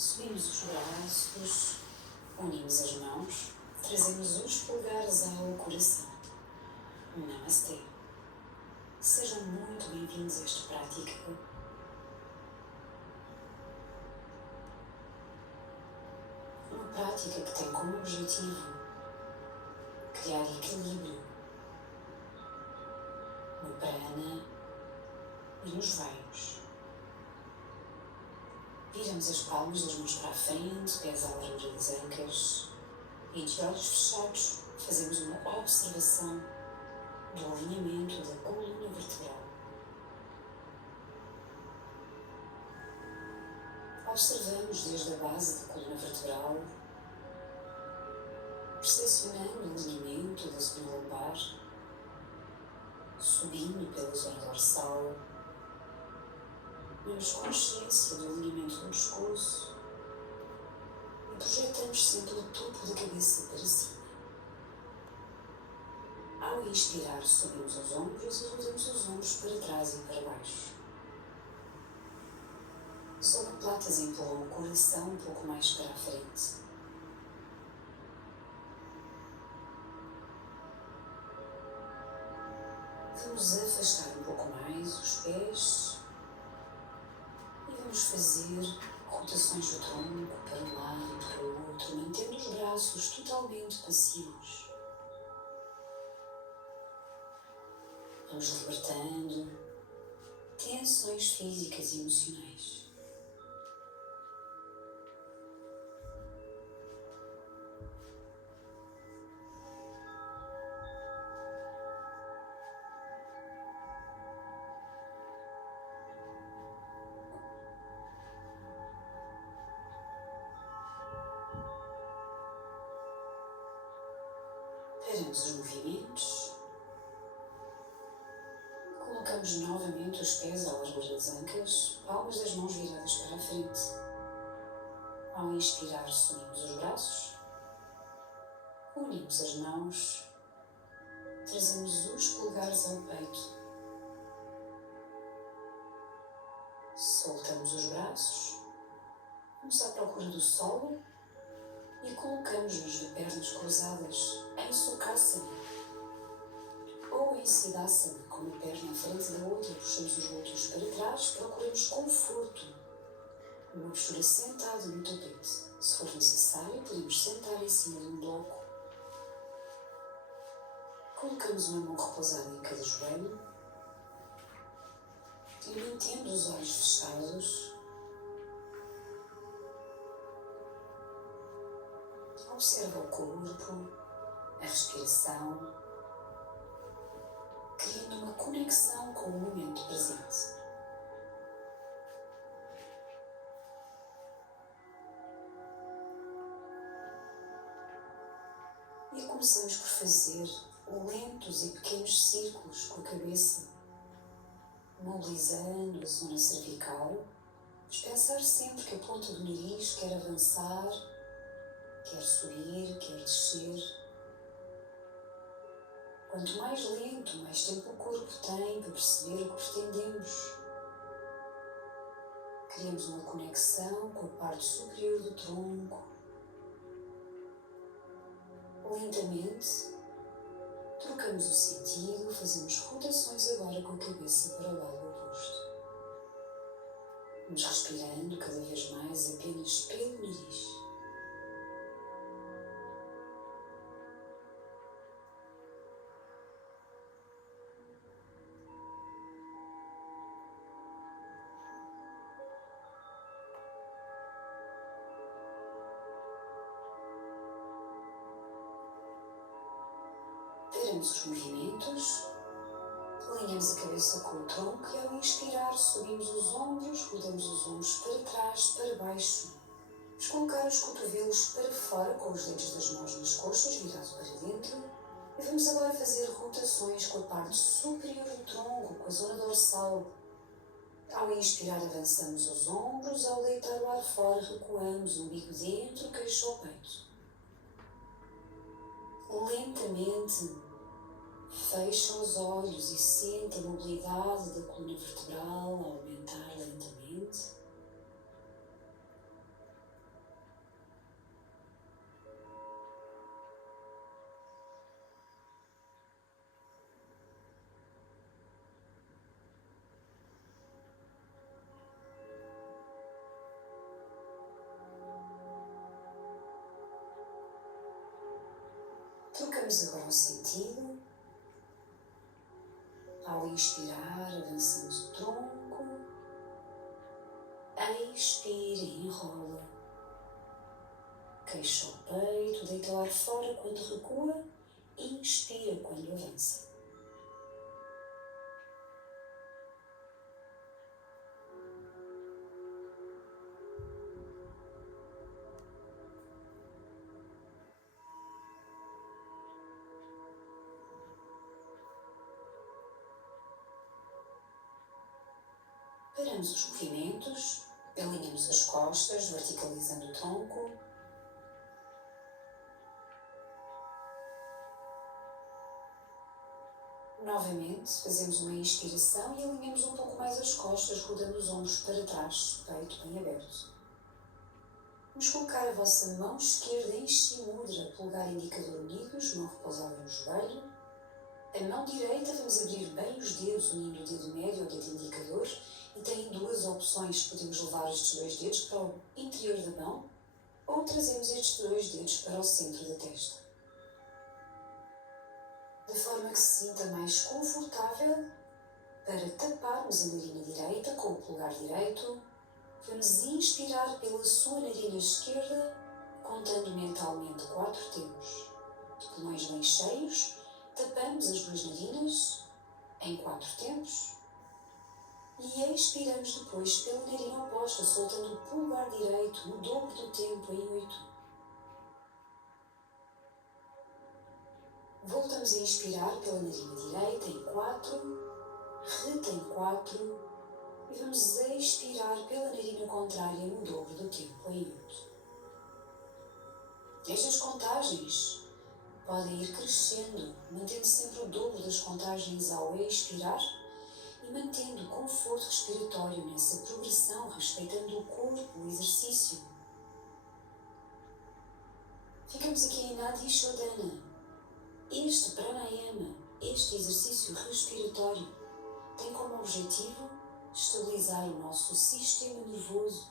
Subimos os braços, unimos as mãos, trazemos os polegares ao coração. Namastê. Sejam muito bem-vindos a esta prática. Uma prática que tem como objetivo criar equilíbrio no prana e nos vaios. Viramos as palmas das mãos para a frente, pés à largura das ancas e de olhos fechados fazemos uma observação do alinhamento da coluna vertebral. Observamos desde a base da coluna vertebral, percepcionando o alinhamento da zona lombar, subindo pela zona dorsal. Temos consciência do alinhamento do pescoço e projetamos sempre o topo da cabeça para cima. Ao inspirar, subimos os ombros e rodamos os ombros para trás e para baixo. As omoplatas empurram o coração um pouco mais para a frente. Vamos afastar um pouco mais os pés. E vamos fazer rotações do tronco para um lado e para o outro, mantendo os braços totalmente passivos. Vamos libertando tensões físicas e emocionais. Paramos os movimentos, colocamos novamente os pés à largura das ancas, palmas das mãos viradas para a frente. Ao inspirar, subimos os braços, unimos as mãos, trazemos os polegares ao peito, soltamos os braços, vamos à procura do solo e colocamos-nos de pernas cruzadas em Sukhasana ou em Siddhasana, com uma perna à frente da outra, puxamos os glúteos para trás, procuramos conforto, uma postura sentada no tapete. Se for necessário, podemos sentar em cima de um bloco. Colocamos uma mão repousada em cada joelho e mantendo os olhos fechados, observa o corpo, a respiração, criando uma conexão com o momento presente. E começamos por fazer lentos e pequenos círculos com a cabeça, mobilizando a zona cervical, mas pensar sempre que a ponta do nariz quer avançar, quer subir, quer descer. Quanto mais lento, mais tempo o corpo tem para perceber o que pretendemos. Criamos uma conexão com a parte superior do tronco. Lentamente, trocamos o sentido, fazemos rotações agora com a cabeça para o lado oposto. Vamos respirando cada vez mais apenas pelo nariz. Paramos os movimentos, alinhamos a cabeça com o tronco e ao inspirar subimos os ombros, rodamos os ombros para trás, para baixo. Vamos colocar os cotovelos para fora com os dedos das mãos nas coxas, virados para dentro. E vamos agora fazer rotações com a parte superior do tronco, com a zona dorsal. Ao inspirar avançamos os ombros, ao deitar o ar fora recuamos, umbigo dentro, queixo ao peito. Lentamente, fecha os olhos e sente a mobilidade da coluna vertebral a aumentar lentamente. Trocamos agora o sentido. Ao inspirar, avançamos o tronco. Expira e enrola. Queixa o peito, deita o ar fora quando recua. Inspira quando avança. Paramos os movimentos, alinhamos as costas, verticalizando o tronco. Novamente, fazemos uma inspiração e alinhamos um pouco mais as costas, rodando os ombros para trás, peito bem aberto. Vamos colocar a vossa mão esquerda em Shimudra, polegar e indicador unidos, mão repousada no joelho. A mão direita vamos abrir bem os dedos, unindo o dedo médio ao dedo indicador. E tem duas opções, podemos levar estes dois dedos para o interior da mão ou trazemos estes dois dedos para o centro da testa. De forma que se sinta mais confortável, para taparmos a narina direita com o polegar direito, vamos inspirar pela sua narina esquerda, contando mentalmente 4 tempos. De pulmões bem cheios, tapamos as duas narinas em 4 tempos. E expiramos depois pela narina oposta, soltando o polegar direito no dobro do tempo em 8. Voltamos a inspirar pela narina direita em 4, retém 4 e vamos expirar pela narina contrária no dobro do tempo em 8. Estas contagens podem ir crescendo, mantendo sempre o dobro das contagens ao expirar e mantendo o conforto respiratório nessa progressão, respeitando o corpo, o exercício. Ficamos aqui em Nadi Shodhana. Este pranayama, este exercício respiratório, tem como objetivo estabilizar o nosso sistema nervoso,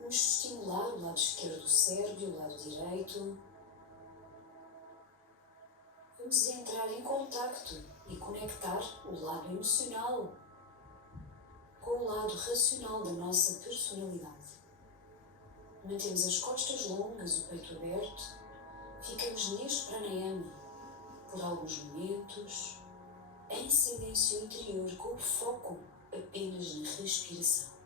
nos estimular o lado esquerdo do cérebro e o lado direito. Vamos entrar em contacto e conectar o lado emocional com o lado racional da nossa personalidade. Mantemos as costas longas, o peito aberto. Ficamos neste pranayama por alguns momentos, em silêncio interior, com o foco apenas na respiração.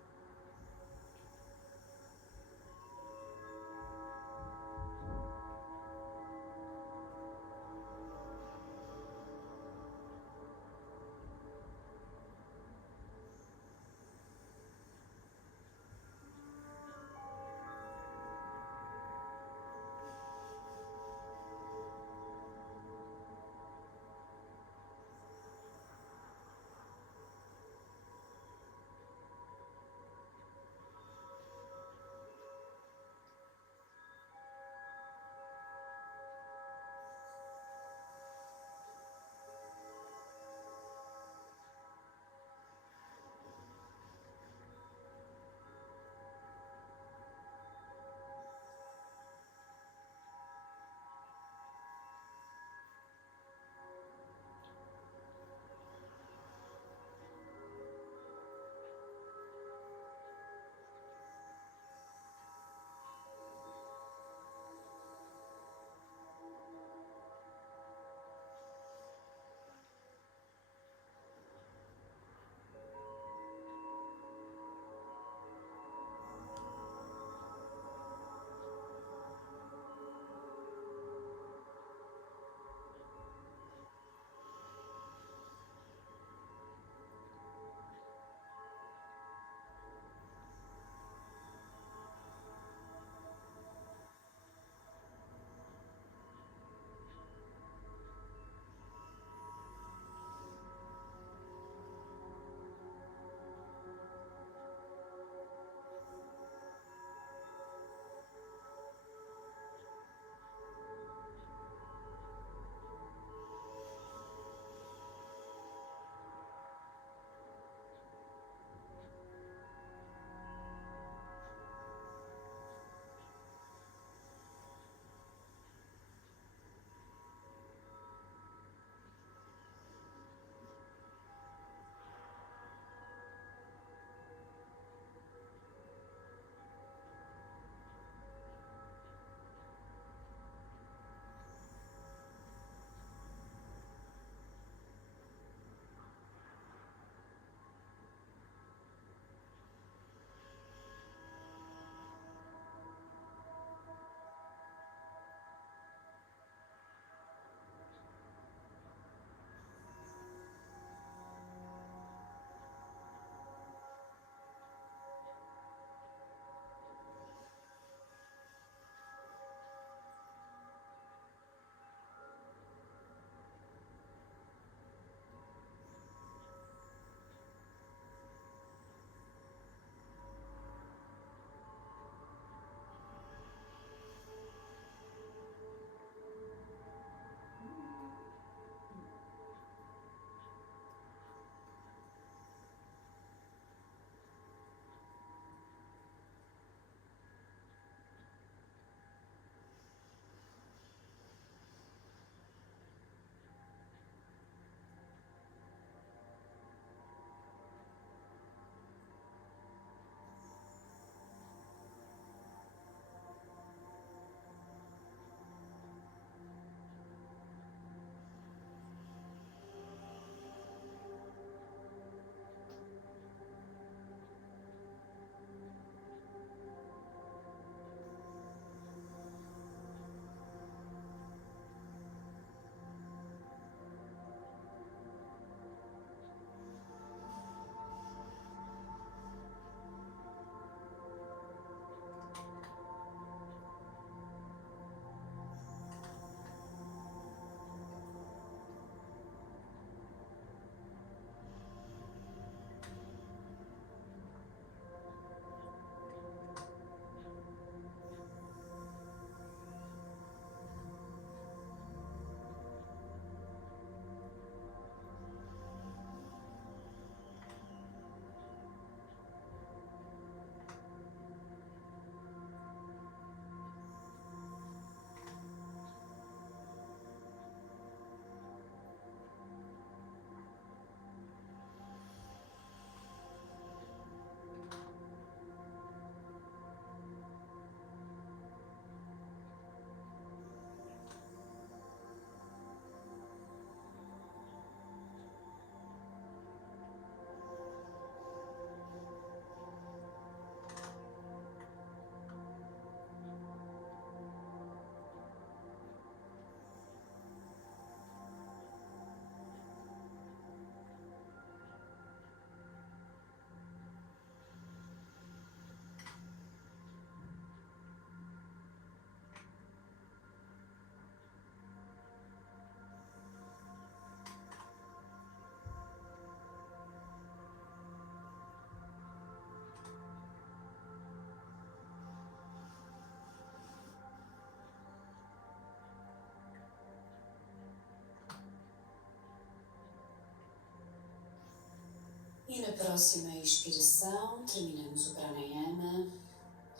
E na próxima expiração, terminamos o pranayama,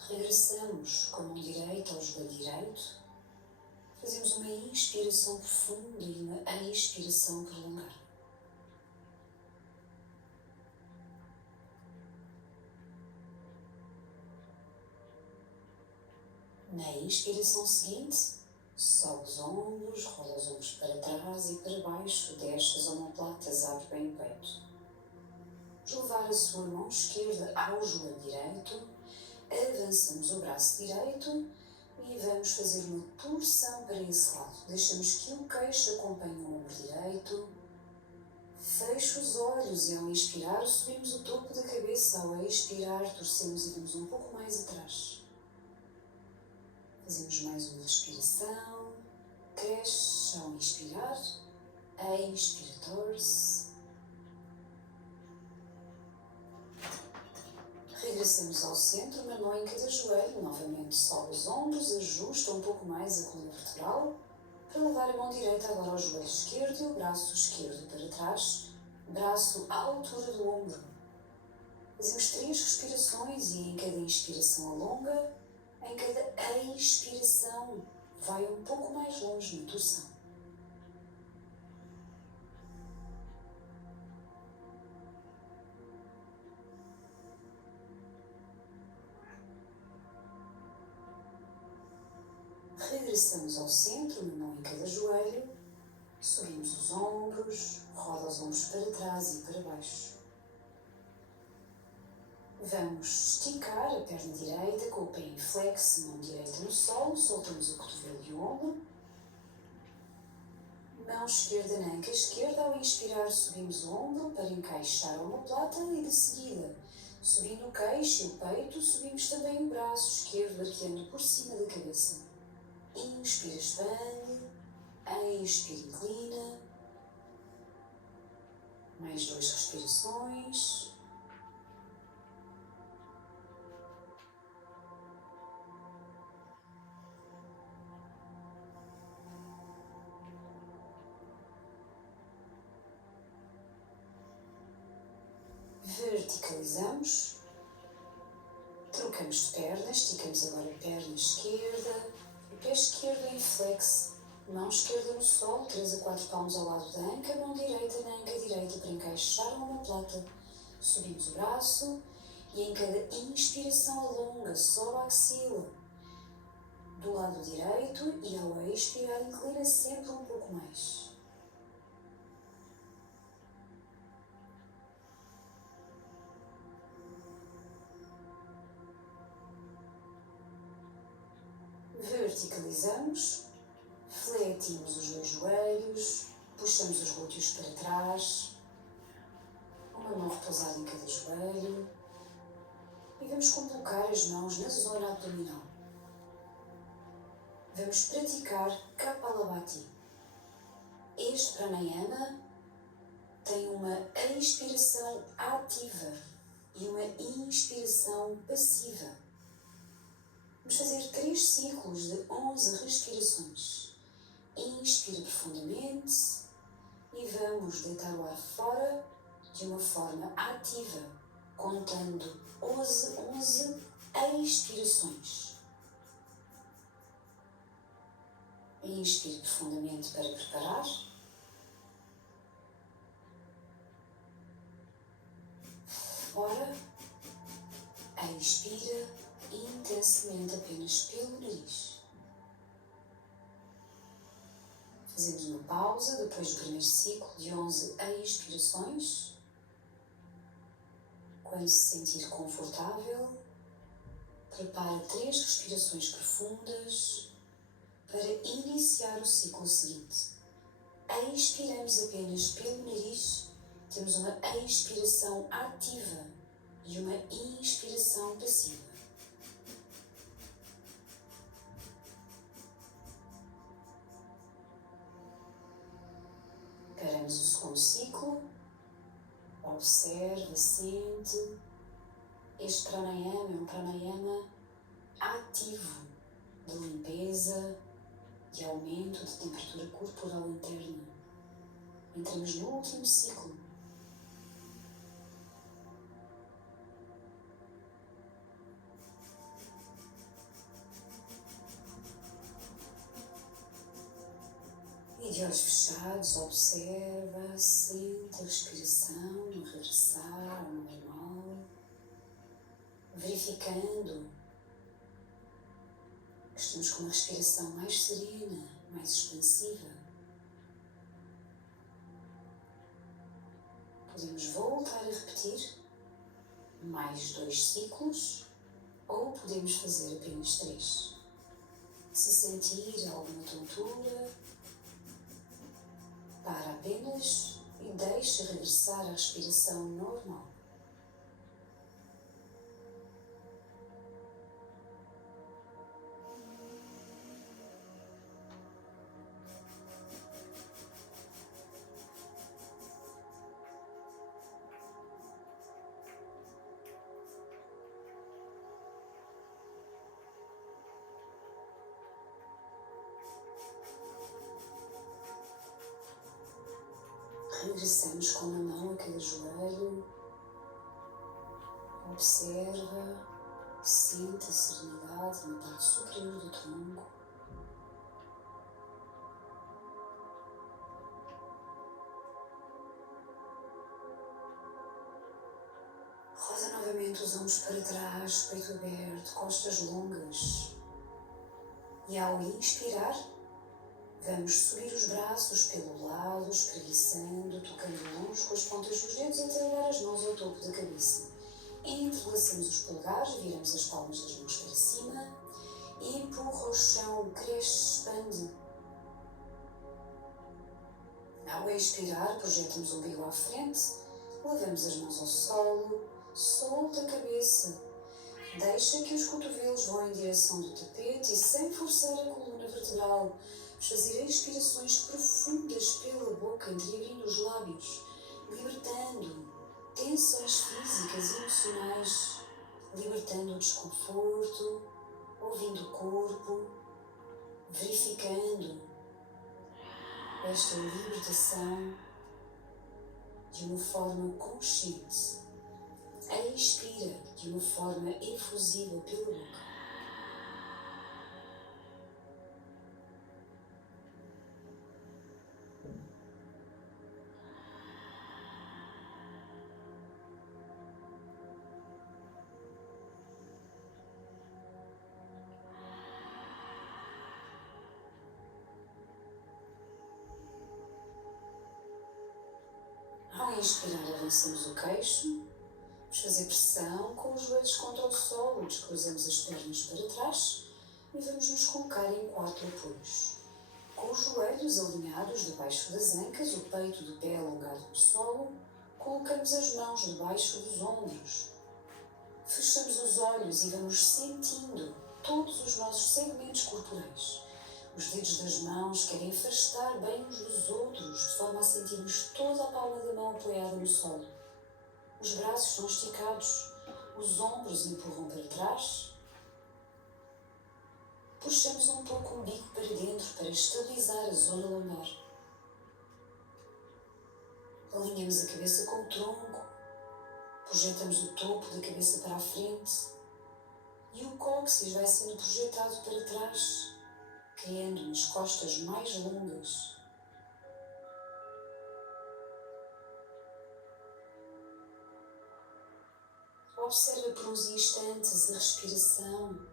regressamos com a mão direita ao joelho direito, fazemos uma inspiração profunda e uma expiração prolongada. Na inspiração seguinte, sobe os ombros, rola os ombros para trás e para baixo, desce as omoplatas, abre bem o peito. Levar a sua mão esquerda ao joelho direito, avançamos o braço direito e vamos fazer uma torção para esse lado. Deixamos que o queixo acompanhe o ombro direito. Fecho os olhos e ao inspirar subimos o topo da cabeça, ao expirar torcemos e vamos um pouco mais atrás. Fazemos mais uma respiração, cresce ao inspirar, expira, torce. Regressamos ao centro, uma mão em cada joelho, novamente sobe os ombros, ajusta um pouco mais a coluna vertebral, para levar a mão direita agora ao joelho esquerdo e o braço esquerdo para trás, braço à altura do ombro. Fazemos 3 respirações e em cada inspiração alonga, em cada expiração vai um pouco mais longe na torção. Regressamos ao centro, uma mão em cada joelho, subimos os ombros, roda os ombros para trás e para baixo. Vamos esticar a perna direita com o pé em flexo, mão direita no solo, soltamos o cotovelo e o ombro. Mão esquerda na anca esquerda, ao inspirar subimos o ombro para encaixar a omoplata e de seguida, subindo o queixo e o peito, subimos também o braço esquerdo arqueando por cima da cabeça. Inspira, expande, expira, inclina. Mais 2 respirações. Verticalizamos, trocamos de perna, esticamos agora a perna esquerda, o pé esquerdo em flex, mão esquerda no solo, 3 a 4 palmos ao lado da anca, mão direita na anca direita para encaixar a omoplata. Subimos o braço e em cada inspiração alonga, sobe a axila do lado direito e ao expirar inclina sempre um pouco mais. Verticalizamos, fletimos os 2 joelhos, puxamos os glúteos para trás, uma mão repousada em cada joelho e vamos colocar as mãos na zona abdominal. Vamos praticar Kapalabhati. Este pranayama tem uma expiração ativa e uma inspiração passiva. Vamos fazer 3 ciclos de 11 respirações. Inspira profundamente e vamos deitar o ar fora de uma forma ativa, contando 11 expirações. Inspire profundamente para preparar. Fora. Expira intensamente apenas pelo nariz. Fazemos uma pausa depois do primeiro ciclo de 11 expirações. Quando se sentir confortável, prepara 3 respirações profundas para iniciar o ciclo seguinte. Expiramos apenas pelo nariz, temos uma expiração ativa e uma inspiração passiva. Paramos o segundo ciclo, observa, sente. Este pranayama é um pranayama ativo de limpeza, de aumento de temperatura corporal interna. Entramos no último ciclo. de olhos fechados, observa, sente a respiração no regressar ao normal, verificando que estamos com uma respiração mais serena, mais expansiva. Podemos voltar a repetir mais 2 ciclos ou podemos fazer apenas 3. Se sentir alguma tontura, para apenas e deixe regressar à respiração normal. Regressamos com uma mão a cada joelho, observa, sente a serenidade na parte superior do tronco. Roda novamente os ombros para trás, peito aberto, costas longas. E ao inspirar, vamos subir os braços pelo lado, espreguiçando, tocando longe com as pontas dos dedos até levar as mãos ao topo da cabeça. Entrelaçamos os polegares, viramos as palmas das mãos para cima, empurra o chão, cresce, expande. Ao expirar, projetamos o umbigo à frente, levamos as mãos ao solo, solta a cabeça, deixa que os cotovelos vão em direção do tapete e sem forçar a coluna vertebral, fazer expirações profundas pela boca, entreabrindo os lábios, libertando tensões físicas e emocionais, libertando o desconforto, ouvindo o corpo, verificando esta libertação de uma forma consciente. Expira de uma forma efusiva pela boca. Ao inspirar, avançamos o queixo, vamos fazer pressão com os joelhos contra o solo, descruzamos as pernas para trás e vamos nos colocar em 4 apoios. Com os joelhos alinhados debaixo das ancas, o peito de pé alongado no solo, colocamos as mãos debaixo dos ombros. Fechamos os olhos e vamos sentindo todos os nossos segmentos corporais. Os dedos das mãos querem afastar bem uns dos outros, de forma a sentirmos toda a palma da mão apoiada no solo. Os braços são esticados, os ombros empurram para trás. Puxamos um pouco o bico para dentro para estabilizar a zona lombar. Alinhamos a cabeça com o tronco, projetamos o topo da cabeça para a frente e o cóccix vai sendo projetado para trás, criando umas costas mais longas. Observa por uns instantes a respiração,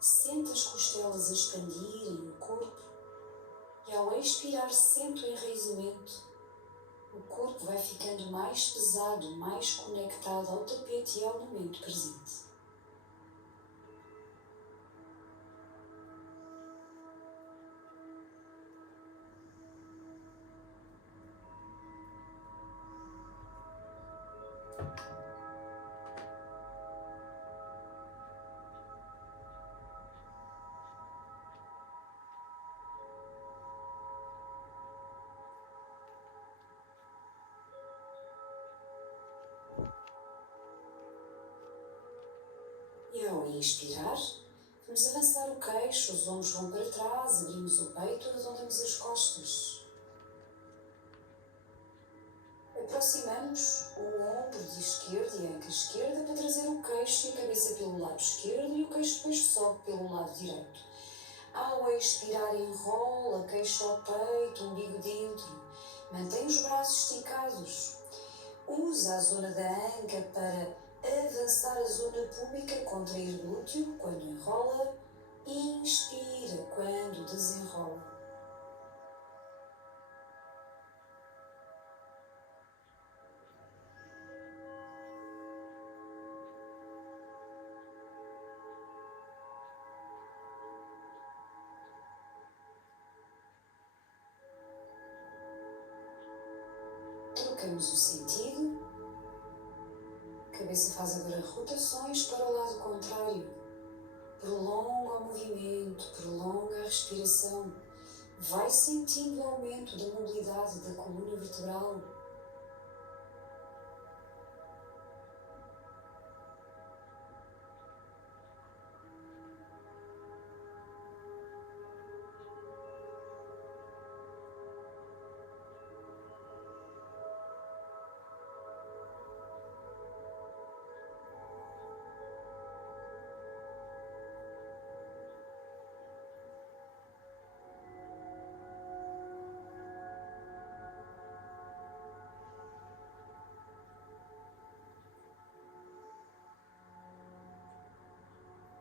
sente as costelas a expandirem o corpo e ao expirar sente o enraizamento. O corpo vai ficando mais pesado, mais conectado ao tapete e ao momento presente. E ao inspirar, vamos avançar o queixo, os ombros vão para trás, abrimos o peito, arredondamos as costas. Aproximamos o ombro de esquerda e a anca esquerda para trazer o queixo e a cabeça pelo lado esquerdo e o queixo depois sobe pelo lado direito. Ao expirar, enrola a queixa ao peito, o umbigo dentro. Mantém os braços esticados. Usa a zona da anca para avançar a zona púbica, contrair glúteo quando enrola. Inspira quando desenrola. Trocamos o sentido. A cabeça faz agora rotações para o lado contrário. Prolonga o movimento, prolonga a respiração. Vai sentindo o aumento da mobilidade da coluna vertebral.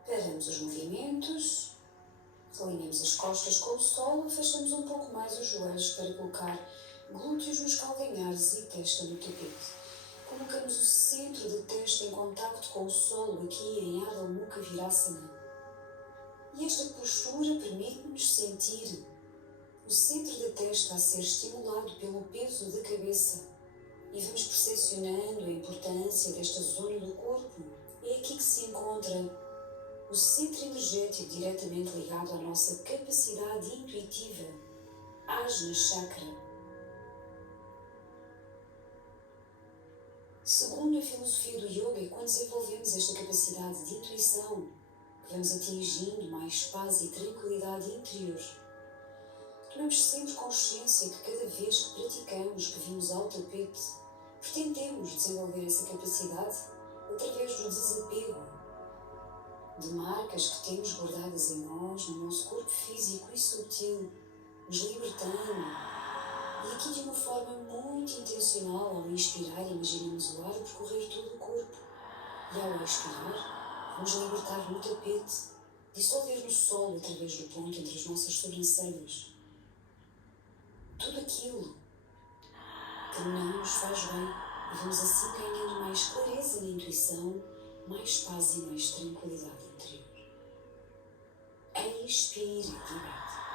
Paramos os movimentos, alinhamos as costas com o solo, afastamos um pouco mais os joelhos para colocar glúteos nos calcanhares e testa no tapete. Colocamos o centro da testa em contacto com o solo aqui em Adho Mukha Virasana. E esta postura permite-nos sentir o centro da testa a ser estimulado pelo peso da cabeça. E vamos percepcionando a importância desta zona do corpo. É aqui que se encontra o centro energético diretamente ligado à nossa capacidade intuitiva, Ajna Chakra. Segundo a filosofia do yoga, quando desenvolvemos esta capacidade de intuição, que vamos atingindo mais paz e tranquilidade interior. Tomamos sempre consciência que cada vez que praticamos, que vimos ao tapete, pretendemos desenvolver essa capacidade através do desapego de marcas que temos guardadas em nós, no nosso corpo físico e sutil, nos libertando. E aqui de uma forma muito intencional, ao inspirar, imaginamos o ar percorrer todo o corpo. E ao expirar, vamos libertar no tapete, dissolver no solo através do ponto entre as nossas sobrancelhas. Tudo aquilo que não nos faz bem, e vamos assim ganhando mais clareza na intuição, mais paz e mais tranquilidade interior. Expire, liberte.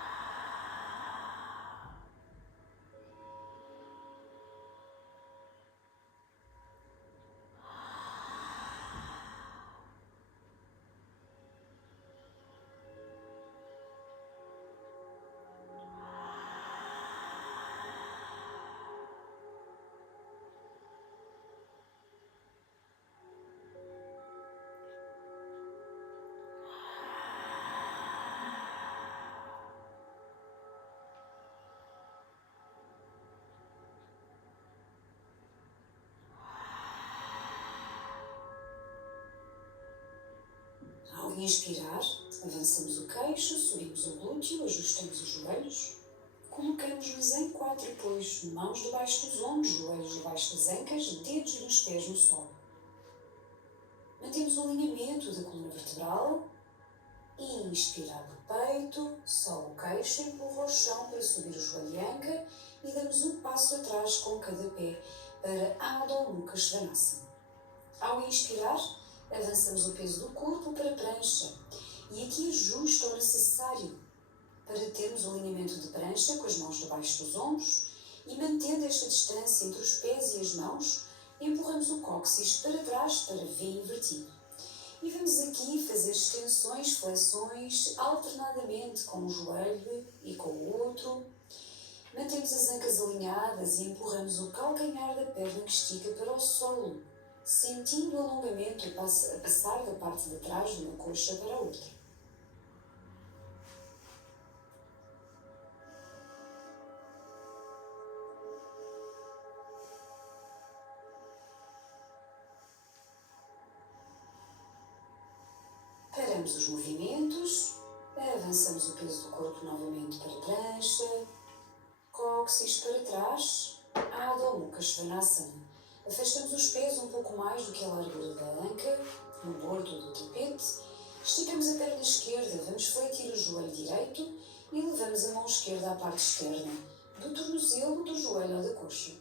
Ao inspirar, avançamos o queixo, subimos o glúteo, ajustamos os joelhos, colocamos-nos em quatro apoios, mãos debaixo dos ombros, joelhos debaixo das ancas, dedos dos pés no solo. Mantemos o alinhamento da coluna vertebral. Inspirar do peito, sobe o queixo, empurra o chão para subir o joelho e anca e damos um passo atrás com cada pé para Adho Mukha Svanasana. Ao inspirar, avançamos o peso do corpo para a prancha e aqui ajusta o necessário para termos o alinhamento de prancha com as mãos debaixo dos ombros e mantendo esta distância entre os pés e as mãos, empurramos o cóccix para trás para V invertido. E vamos aqui fazer extensões, flexões, alternadamente com um joelho e com o outro. Mantemos as ancas alinhadas e empurramos o calcanhar da perna que estica para o solo, sentindo o alongamento a passar da parte de trás de uma coxa para a outra. Paramos os movimentos, avançamos o peso do corpo novamente para a prancha, cóccix para trás, Adho Mukha Svanasana. Afastamos os pés um pouco mais do que a largura da anca, no bordo do tapete. Esticamos a perna esquerda, vamos fletir o joelho direito e levamos a mão esquerda à parte externa, do tornozelo, do joelho ou da coxa.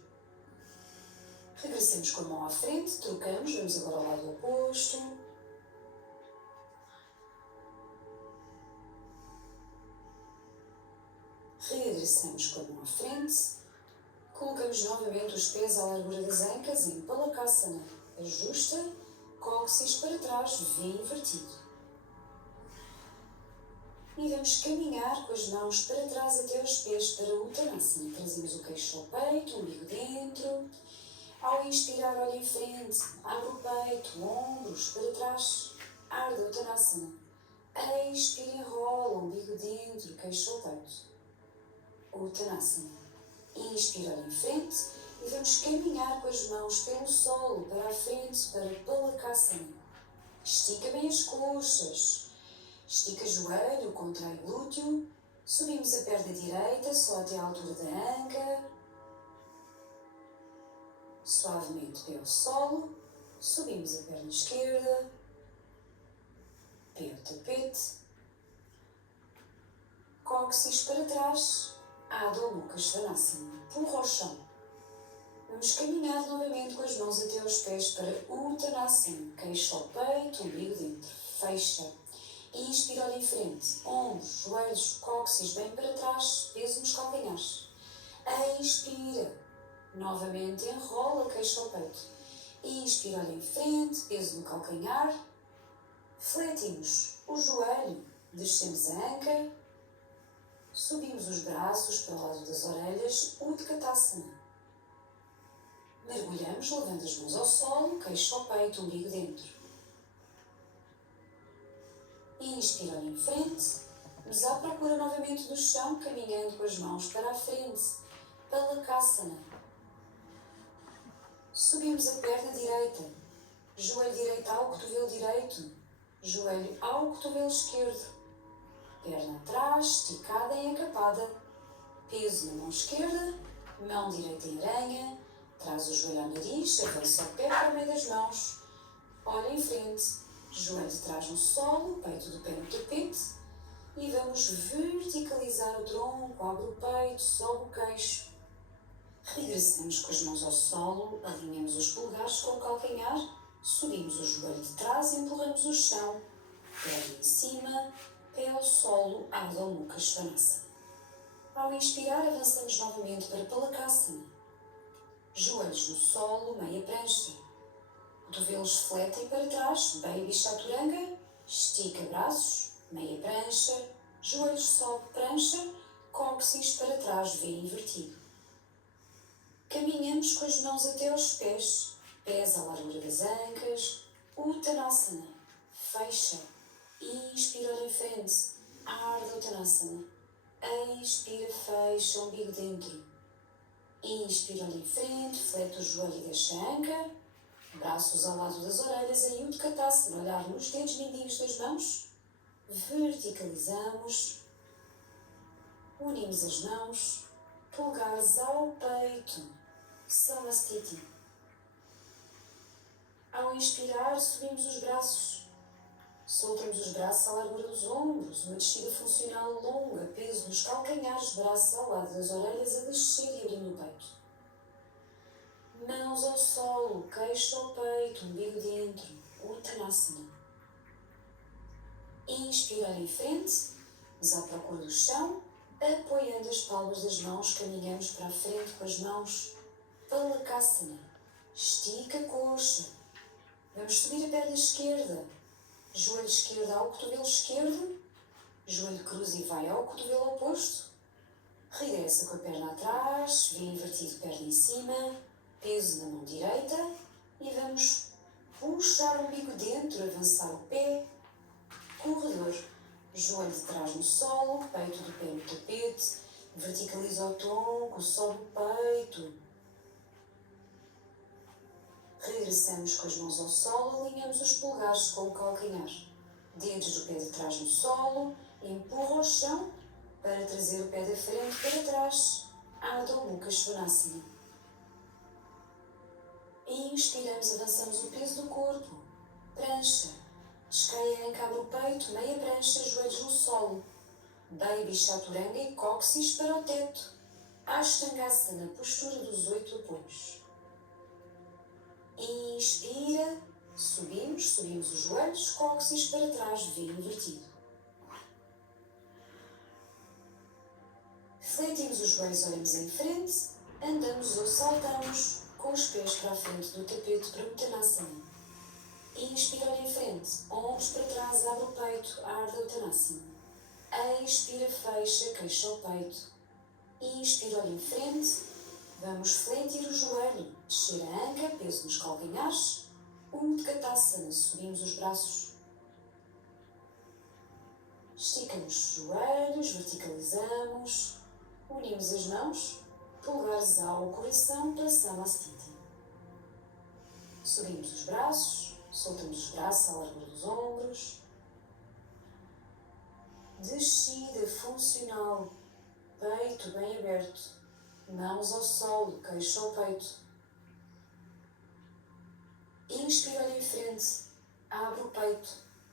Regressamos com a mão à frente, trocamos, vamos agora ao lado oposto. Regressamos com a mão à frente. Colocamos novamente os pés à largura das ancas em Palakasana. Ajusta, cóccix para trás, V invertido. E vamos caminhar com as mãos para trás até os pés para o Uttanasana. Trazemos o queixo ao peito, o umbigo dentro. Ao inspirar, olha em frente, abre o peito, ombros para trás, Ardha Uttanasana. Expira, enrola, umbigo dentro, queixo ao peito. Uttanasana. Inspira, olha em frente e vamos caminhar com as mãos pelo solo, para a frente, para Palakasana. Estica bem as coxas, estica joelho, contrai glúteo, subimos a perna direita só até a altura da anca, suavemente pé ao solo, subimos a perna esquerda, pé ao tapete, cóccix para trás, Adho Mukha Svanasana, empurra ao chão. Vamos caminhar novamente com as mãos até aos pés para Uttanasana, queixo ao peito, umbigo dentro, fecha. Inspira, olha em frente, ombros, joelhos, cóccix bem para trás, peso nos calcanhares. Expira, novamente enrola, queixo ao peito. Inspira, olha em frente, peso no calcanhar. Fletimos o joelho, descemos a anca. Subimos os braços para o lado das orelhas, Utkatasana. Mergulhamos, levando as mãos ao solo, queixo ao peito, umbigo dentro. Inspira, olha em frente. Vamos à procura novamente do chão, caminhando com as mãos para a frente, Palakasana. Subimos a perna direita, joelho direito ao cotovelo direito, joelho ao cotovelo esquerdo. Perna atrás, esticada e encapada. Peso na mão esquerda, mão direita em aranha. Traz o joelho ao nariz, avança o pé para o meio das mãos. Olha em frente, joelho de trás no solo, peito do pé no tapete. E vamos verticalizar o tronco, abre o peito, sobe o queixo. Regressamos com as mãos ao solo, alinhamos os polegares com o calcanhar. Subimos o joelho de trás e empurramos o chão. Pé em cima. Pé ao solo, Adho Mukha Svanasana. Ao inspirar, avançamos novamente para Palakasana. Joelhos no solo, meia prancha. Cotovelos fletem para trás, Baby Chaturanga. Estica braços, meia prancha. Joelhos sobe prancha, cóccix para trás, V invertido. Caminhamos com as mãos até aos pés, pés à largura das ancas. Uttanasana. Fecha. Inspira, olha em frente, Ardha Uttanasana. Expira, fecha, umbigo dentro. Inspira, olha em frente, flete o joelho e deixa a anca. Braços ao lado das orelhas em Utkatasana, olhar nos dedos mindinhos das mãos. Verticalizamos. Unimos as mãos, polegares ao peito. Samastiti. Ao inspirar, subimos os braços. Soltamos os braços à largura dos ombros, uma descida funcional longa, peso nos calcanhares, braços ao lado das orelhas a descer e abrindo o peito. Mãos ao solo, queixo ao peito, umbigo dentro, Uttanasana. Inspira em frente, vamos à procura do chão, apoiando as palmas das mãos, caminhamos para a frente com as mãos, Palakasana. Estica a coxa. Vamos subir a perna esquerda. Joelho esquerdo ao cotovelo esquerdo, joelho cruza e vai ao cotovelo oposto. Regressa com a perna atrás, V invertido, perna em cima, peso na mão direita e vamos puxar o umbigo dentro, avançar o pé, corredor. Joelho de trás no solo, peito do pé no tapete, verticaliza o tronco, sobe o peito. Regressamos com as mãos ao solo, alinhamos os polegares com o calcanhar. Dedos do pé de trás no solo, Empurra o chão para trazer o pé da frente para trás, Adho Mukha Svanasana. Inspiramos, avançamos o peso do corpo, prancha, descaianca, abre o peito, meia prancha, joelhos no solo, Baby Chaturanga e cóccix para o teto, Ashtangasana, postura dos 8 apoios. Inspira, subimos os joelhos, cóccix para trás, V invertido. Refletimos os joelhos, olhamos em frente, andamos ou saltamos com os pés para a frente do tapete para Uttanasana. Inspira, olha em frente, ombros para trás, abre o peito, Ardha Uttanasana. Expira, fecha, queixo ao peito. Inspira, olha em frente, vamos fletir o joelho, descer a anca, peso nos calcanhares, Utkatasana, subimos os braços. Esticamos os joelhos, verticalizamos, unimos as mãos, polegares ao coração para Samastiti. Subimos os braços, soltamos os braços à largura dos ombros. Descida funcional, peito bem aberto, mãos ao solo, queixo ao peito. Inspira, olha em frente, abre o peito,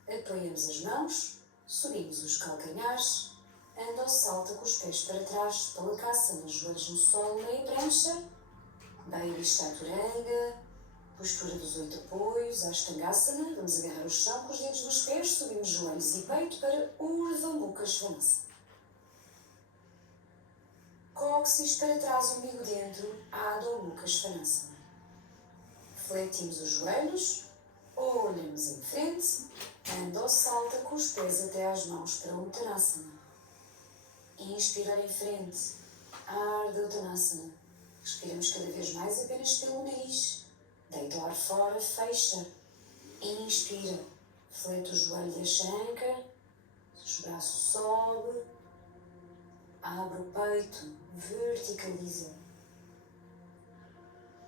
apoiamos as mãos, subimos os calcanhares, anda ou salta com os pés para trás, Palakasana, joelhos no solo, meia prancha, Baby Chaturanga, postura dos 8 apoios, Ashtangasana, vamos agarrar o chão com os dedos dos pés, subimos joelhos e peito para Urdhva Mukha Svanasana. Cóccix para trás, umbigo dentro, Adho Mukha Svanasana. Fletimos os joelhos, olhamos em frente, anda ou salta com os pés até às mãos para Uttanasana. Inspirar em frente, Ardha Uttanasana. Respiramos cada vez mais apenas pelo nariz. Deita o ar fora, fecha. Inspira, flete o joelho e a chanca, os braços sobe, abre o peito, verticaliza.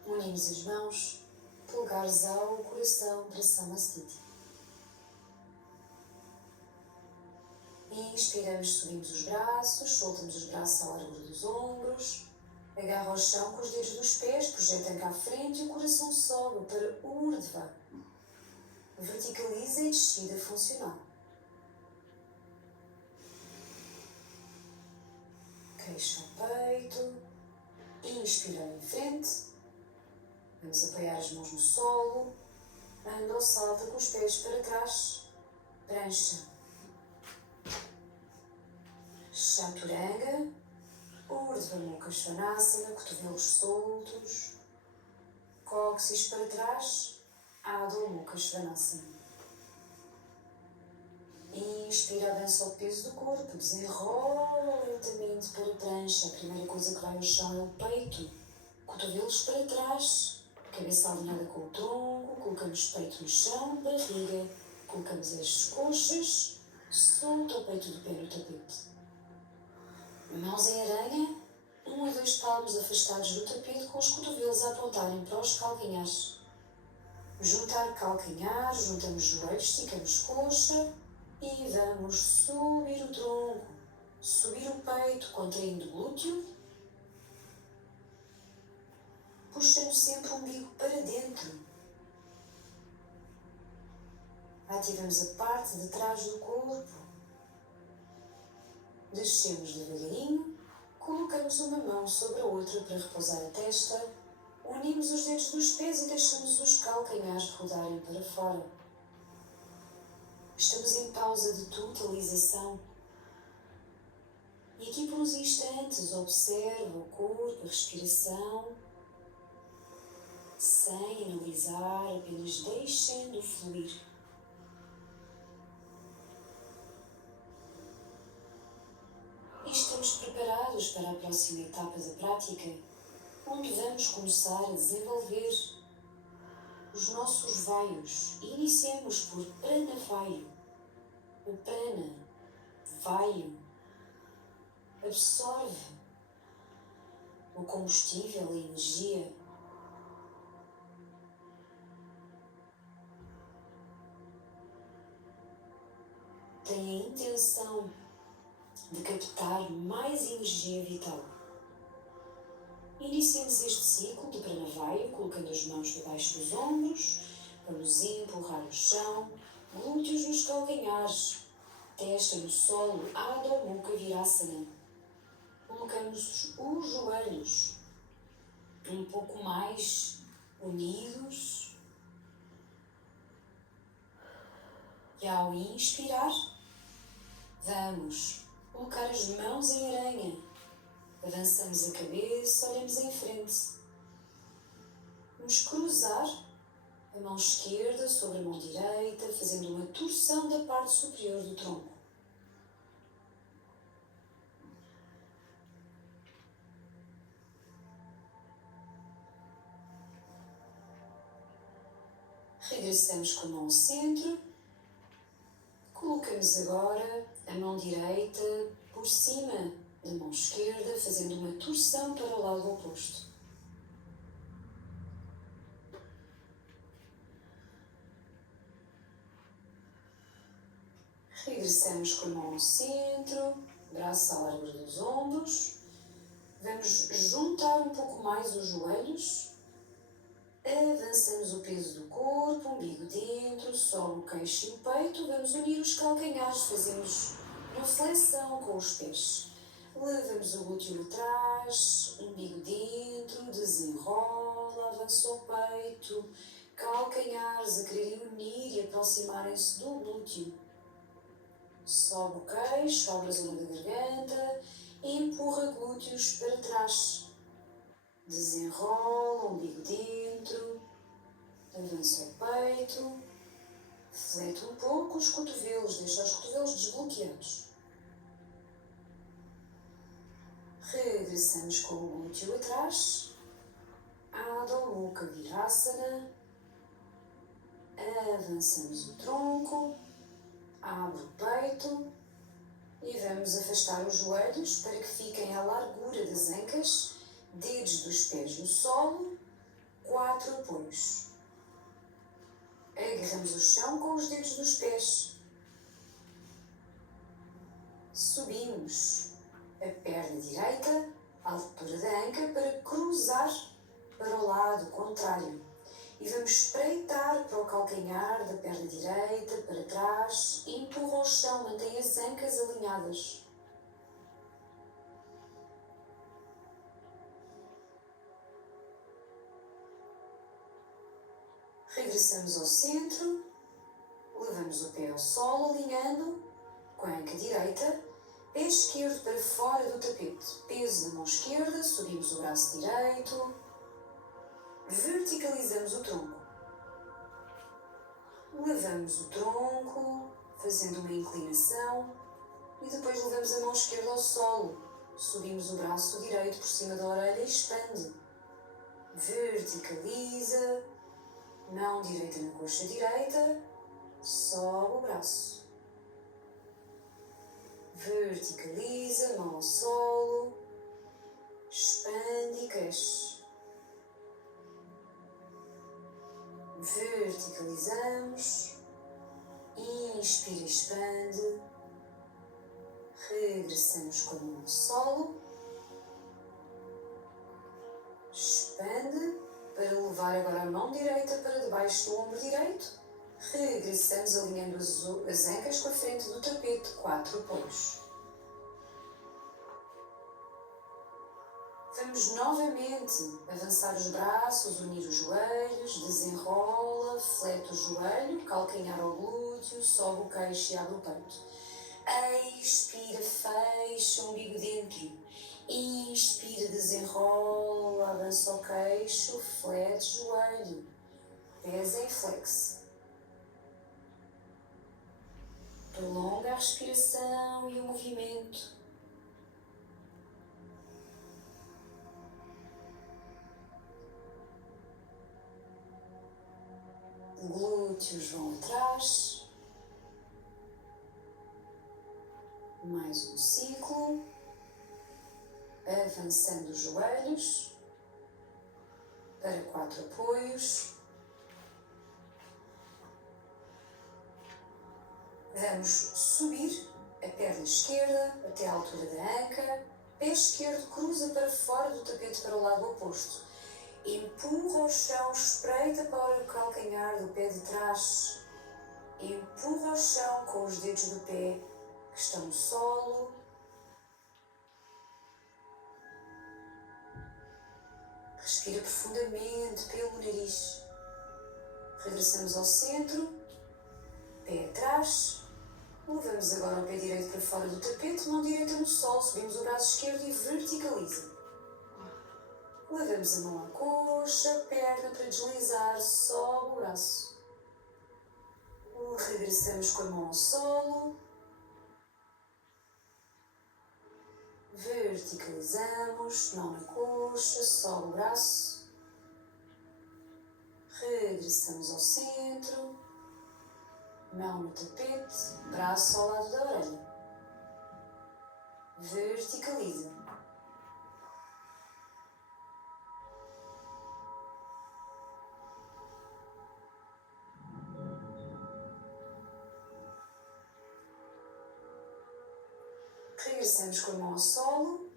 Unimos as mãos, polegares ao coração para Samastiti. Inspiramos, subimos os braços, soltamos os braços à largura dos ombros, agarra ao chão com os dedos dos pés, projeta cá à frente e o coração sobe para Urdhva. Verticaliza e descida funcional. Queixo ao peito, inspira em frente, vamos apoiar as mãos no solo, anda ou salta com os pés para trás, prancha. Chaturanga, Urdhva Mukha Svanasana, cotovelos soltos, cóccix para trás, Adho Mukha Svanasana. Inspira, avança o peso do corpo, desenrola lentamente para a prancha. A primeira coisa que vai ao chão é o peito, cotovelos para trás, cabeça alinhada com o tronco, colocamos o peito no chão, barriga, colocamos as coxas, solta o peito do pé no tapete. Mãos em aranha, 1 a 2 palmos afastados do tapete com os cotovelos a apontarem para os calcanhares. Juntar calcanhar, juntamos joelhos, esticamos coxa e vamos subir o tronco, subir o peito, contraindo o glúteo, puxando sempre o umbigo para dentro. Ativamos a parte de trás do corpo. Descemos devagarinho, colocamos uma mão sobre a outra para repousar a testa, unimos os dedos dos pés e deixamos os calcanhares rodarem para fora. Estamos em pausa de totalização. E aqui por uns instantes observa o corpo, a respiração, sem analisar, apenas deixando fluir. E estamos preparados para a próxima etapa da prática, onde vamos começar a desenvolver os nossos vaios. Iniciemos por Prana Vaio. O Prana Vaio absorve o combustível, a energia. Tem a intenção de captar mais energia vital. Iniciamos este ciclo de pranavaya colocando as mãos debaixo dos ombros, vamos empurrar o chão, glúteos nos calcanhares, testa no solo, Adho Mukha Virasana. Colocamos os joelhos um pouco mais unidos e ao inspirar vamos colocar as mãos em aranha, avançamos a cabeça, olhamos em frente, vamos cruzar a mão esquerda sobre a mão direita, fazendo uma torção da parte superior do tronco. Regressamos com a mão ao centro, colocamos agora a mão direita por cima da mão esquerda, fazendo uma torção para o lado oposto. Regressamos com a mão ao centro, braço à largura dos ombros. Vamos juntar um pouco mais os joelhos. Avançamos o peso do corpo, umbigo dentro, sobe o queixo e o peito. Vamos unir os calcanhares, fazemos uma flexão com os pés. Levamos o glúteo atrás, umbigo dentro, desenrola, avança o peito, calcanhares a quererem unir e aproximarem-se do glúteo. Sobe o queixo, abre a zona da garganta e empurra glúteos para trás. Desenrola, umbigo dentro, avança o peito, flete um pouco os cotovelos, deixa os cotovelos desbloqueados. Regressamos com o glúteo atrás, Adho Mukha Virasana, avançamos o tronco, abre o peito e vamos afastar os joelhos para que fiquem à largura das ancas, dedos dos pés no solo, 4 apoios. Agarramos o chão com os dedos dos pés. Subimos a perna direita à altura da anca para cruzar para o lado contrário. E vamos espreitar para o calcanhar da perna direita, para trás, empurra o chão, mantém as ancas alinhadas. Regressamos ao centro, levamos o pé ao solo, alinhando com a anca direita, pé esquerdo para fora do tapete, peso na mão esquerda, subimos o braço direito, verticalizamos o tronco. Levamos o tronco, fazendo uma inclinação, e depois levamos a mão esquerda ao solo, subimos o braço direito por cima da orelha e expande. Verticaliza, mão direita na coxa direita, sobe o braço. Verticaliza, mão ao solo, expande e cresce. Verticalizamos, inspira e expande, regressamos com a mão ao solo, expande, para levar agora a mão direita para debaixo do ombro direito, regressamos alinhando as ancas com a frente do tapete, 4 apoios. Vamos novamente avançar os braços, unir os joelhos, desenrola, flete o joelho, calcanhar ao glúteo, sobe o queixo e abre o peito. Expira, fecha o umbigo dentro. Inspira, desenrola, avança o queixo, flete joelho, pés em flex. Prolonga a respiração e o movimento. Glúteos vão atrás. Mais um ciclo. Avançando os joelhos para 4 apoios. Vamos subir A perna esquerda até à altura da anca. Pé esquerdo cruza para fora do tapete para o lado oposto. Empurra o chão, espreita para o calcanhar do pé de trás. Empurra o chão com os dedos do pé que estão no solo. Respira profundamente pelo nariz. Regressamos ao centro. Pé atrás. Levamos agora o pé direito para fora do tapete, mão direita no solo. Subimos o braço esquerdo e verticaliza. Levamos a mão à coxa, perna para deslizar, sobe o braço. Regressamos com a mão ao solo. Verticalizamos, mão na coxa, sobe o braço. Regressamos ao centro. Mão no tapete, braço ao lado da orelha. Verticaliza. Regressamos com a mão ao solo,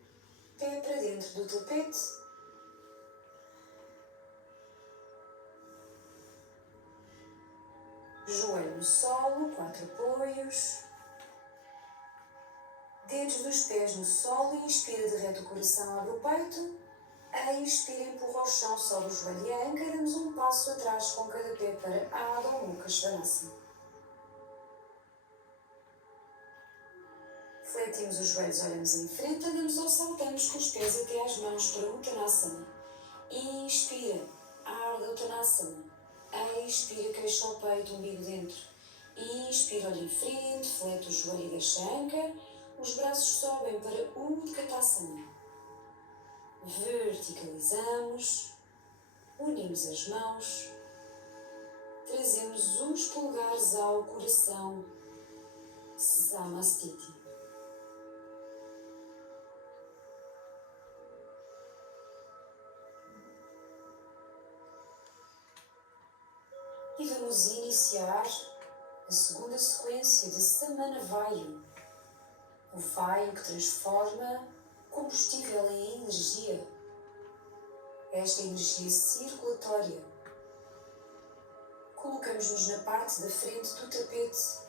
pé para dentro do tapete. Joelho no solo, 4 apoios. Dedos dos pés no solo, inspira, derrete o coração, abre o peito. Expira, empurra o chão, sobe o joelho e a anca. Damos um passo atrás com cada pé para Adho Mukha Svanasana. Fletimos os joelhos, olhamos em frente, andamos ou saltamos com os pés até às mãos para Uttanasana. Inspira, Ardha Uttanasana. Expira, queixo ao peito, umbigo dentro. Inspira, olha em frente, flete o joelho e deixa a anca. Os braços sobem para Utkatasana. Verticalizamos. Unimos as mãos. Trazemos os polegares ao coração. Samastiti. E vamos iniciar a segunda sequência de Samana Vayu. O Vayu que transforma combustível em energia. Esta energia circulatória. Colocamos-nos na parte da frente do tapete.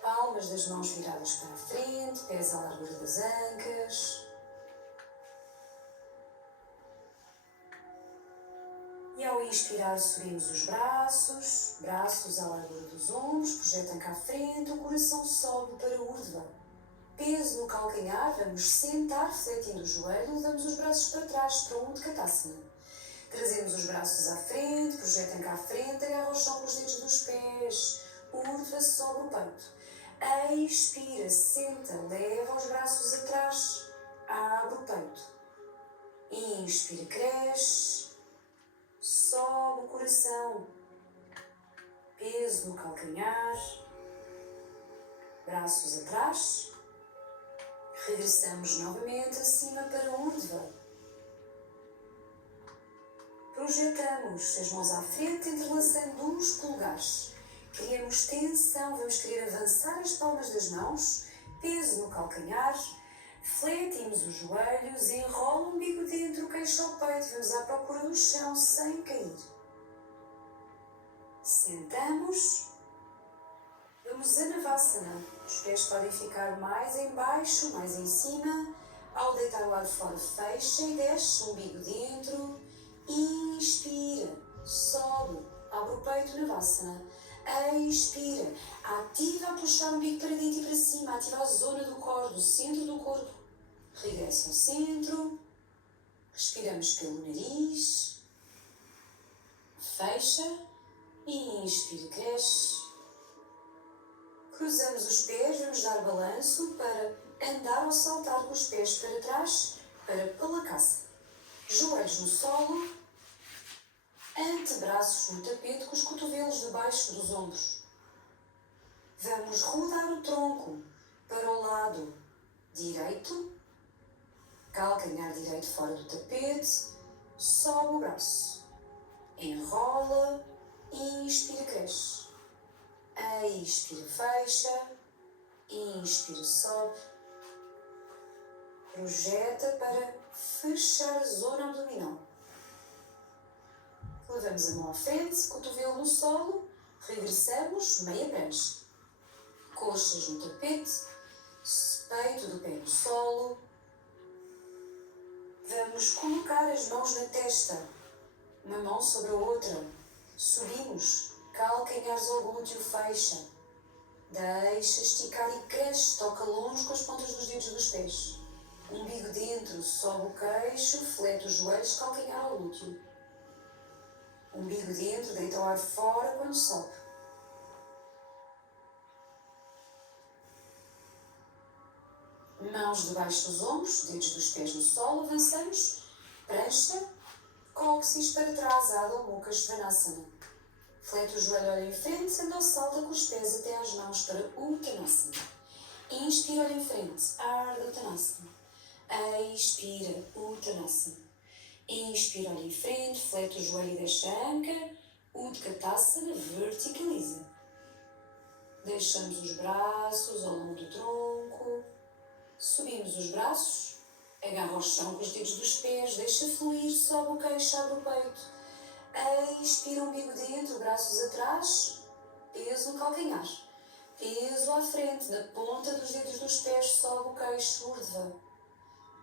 Palmas das mãos viradas para a frente, pés à largura das ancas. E ao inspirar subimos os braços à largura dos ombros, projetam cá à frente, o coração sobe para o Urdhva. Peso no calcanhar, vamos sentar, fletindo o joelho, levamos os braços para trás, para o Utkatasana. Trazemos os braços à frente, projetam cá à frente, agarra o chão com os dedos dos pés, Urdhva sobre o peito. Expira, senta, leva os braços atrás, abre o peito. Inspira, cresce. Sobe o coração, peso no calcanhar, braços atrás, regressamos novamente acima para Urdhva. Projetamos as mãos à frente, entrelaçando os polegares. Criamos tensão, vamos querer avançar as palmas das mãos, peso no calcanhar. Fletimos os joelhos, enrola o umbigo dentro, queixo ao peito, vamos à procura do chão sem cair. Sentamos, vamos a Navasana. Os pés podem ficar mais em baixo, mais em cima. Ao deitar o ar fora, fecha e desce o umbigo dentro. Inspira, sobe, abre o peito, Navasana. Expira, ativa a puxar o umbigo para dentro e para cima, ativa a zona do core, do centro do corpo. Regressa ao centro, respiramos pelo nariz, fecha, inspira, cresce. Cruzamos os pés, vamos dar balanço para andar ou saltar com os pés para trás, para Palakasa. Joelhos no solo, antebraços no tapete com os cotovelos debaixo dos ombros. Vamos rodar o tronco para o lado direito, calcanhar direito fora do tapete, sobe o braço, enrola, inspira, cresce, expira, fecha, Inspira, sobe. Projeta para fechar a zona abdominal. Levamos a mão à frente, cotovelo no solo, regressamos, meia prancha. Coxas no tapete, peito do pé no solo. Vamos colocar as mãos na testa, uma mão sobre a outra. Subimos, calcanhares ao glúteo, fecha. Deixa esticar e cresce, toca longe com as pontas dos dedos dos pés. Umbigo dentro, sobe o queixo, flete os joelhos, calcanhar ao glúteo. Umbigo dentro, deita o ar fora quando sobe. Mãos debaixo dos ombros, dedos dos pés no solo, avançamos. Prancha, cóccix para trás, Adho Mukha Svanasana. Flete o joelho, olha em frente, sendo salta com os pés até às mãos para Uttanasana. Inspira, olha em frente, Ardha Uttanasana. Expira, Uttanasana. Inspira, olha em frente, flete o joelho e deixa a anca. Utkatasana, verticaliza. Deixamos os braços ao longo do tronco. Subimos os braços. Agarra ao chão com os dedos dos pés. Deixa fluir, sobe o queixo, abre o peito. Expira, umbigo dentro, braços atrás. Peso no calcanhar. Peso à frente, na ponta dos dedos dos pés, sobe o queixo, urdhva.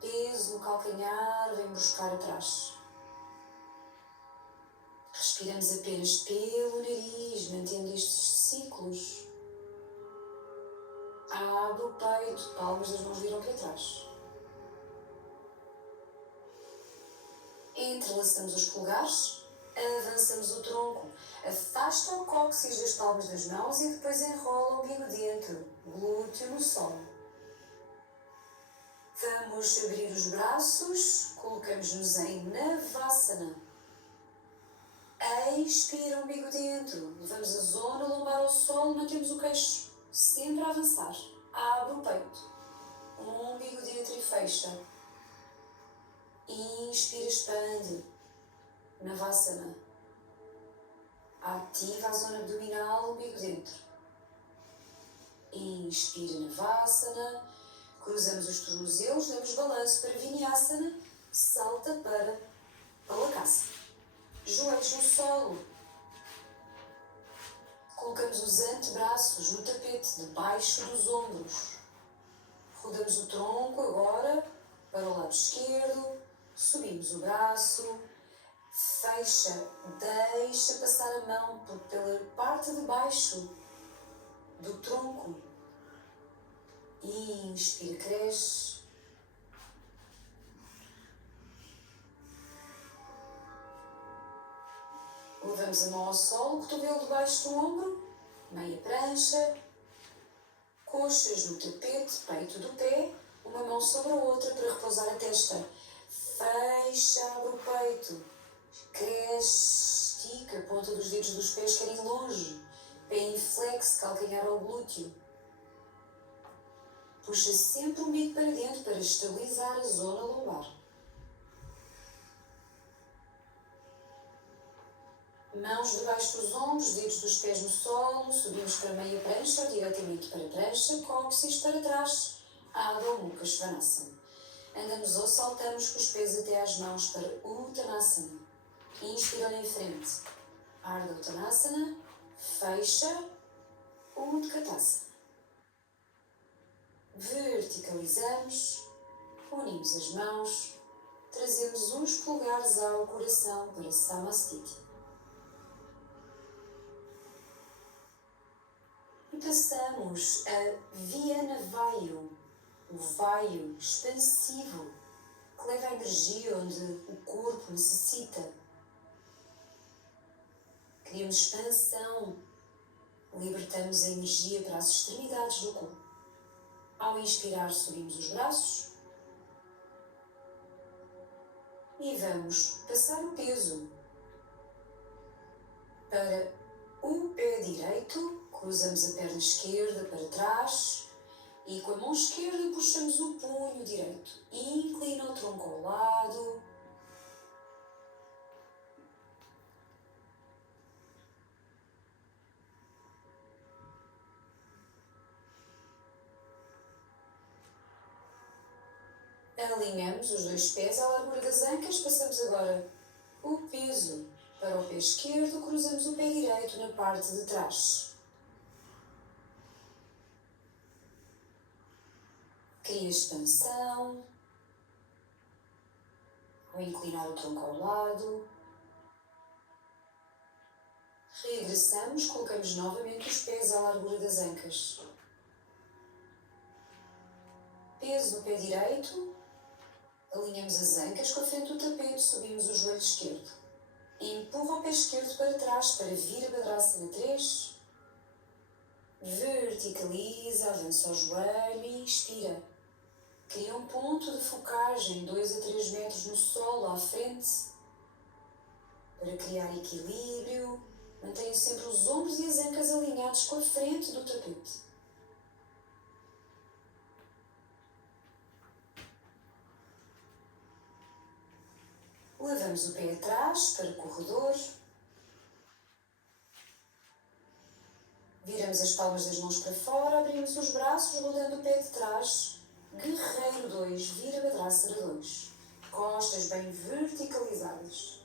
Peso no calcanhar, vem buscar atrás. Respiramos apenas pelo nariz, mantendo estes ciclos. Abre o peito, palmas das mãos viram para trás. Entrelaçamos os polegares, avançamos o tronco, afasta o cóccix das palmas das mãos e depois enrola o umbigo dentro, glúteo no solo. Vamos abrir os braços, colocamos-nos em Navasana. Expira, umbigo dentro, levamos a zona lombar ao solo, mantemos o queixo sempre a avançar. Abre o peito, umbigo dentro e fecha. Inspira, expande, Navasana. Ativa a zona abdominal, umbigo dentro. Inspira, Navasana. Cruzamos os tornozelos, damos balanço para Vinyasana, salta para Palakasana. Joelhos no solo. Colocamos os antebraços no tapete, debaixo dos ombros. Rodamos o tronco agora para o lado esquerdo, subimos o braço, fecha, deixa passar a mão pela parte de baixo do tronco. Inspira, cresce. Levamos a mão ao solo, cotovelo debaixo do ombro, meia prancha, coxas no tapete, peito do pé, uma mão sobre a outra para repousar a testa. Fecha, abre o peito, cresce, estica, a ponta dos dedos dos pés quer ir longe, pé inflexo, calcanhar ao glúteo. Puxa sempre o umbigo para dentro para estabilizar a zona lombar. Mãos debaixo dos ombros, dedos dos pés no solo, subimos para meia prancha ou diretamente para a prancha, cóccix para trás, Adho Mukha Svanasana. Andamos ou saltamos com os pés até às mãos para Uttanasana. Inspira, olha em frente, Ardha Uttanasana, fecha, Utkatasana. Verticalizamos, unimos as mãos, trazemos os polegares ao coração para Samastiti. E passamos a Vyana Vayu, o Vayu expansivo, que leva a energia onde o corpo necessita. Criamos expansão, libertamos a energia para as extremidades do corpo. Ao inspirar, subimos os braços e vamos passar o peso para o pé direito, cruzamos a perna esquerda para trás e com a mão esquerda puxamos o punho direito, inclina o tronco ao lado. Alinhamos os dois pés à largura das ancas, passamos agora o peso para o pé esquerdo, cruzamos o pé direito na parte de trás. Cria expansão, ao inclinar o tronco ao lado. Regressamos, colocamos novamente os pés à largura das ancas. Peso no pé direito, alinhamos as ancas com a frente do tapete, subimos o joelho esquerdo. Empurra o pé esquerdo para trás para Virabhadrasana 3. Verticaliza, avança ao joelho e inspira. Cria um ponto de focagem, 2 a 3 metros no solo, à frente, para criar equilíbrio. Mantenha sempre os ombros e as ancas alinhados com a frente do tapete. Levamos o pé atrás para o corredor. Viramos as palmas das mãos para fora, abrimos os braços, rodando o pé de trás. Guerreiro 2, Virabhadrasana 2. Costas bem verticalizadas.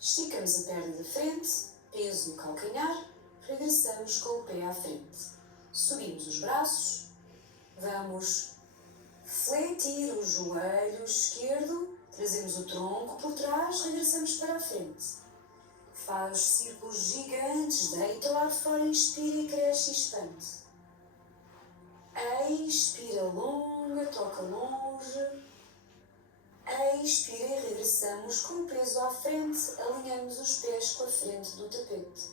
Esticamos a perna da frente, peso no calcanhar, regressamos com o pé à frente. Subimos os braços, vamos fletir o joelho esquerdo, trazemos o tronco por trás, regressamos para a frente. Faz círculos gigantes, deita o ar fora, inspira e cresce e expande. Expira, longa, toca longe. Expira e regressamos com o peso à frente, alinhamos os pés com a frente do tapete.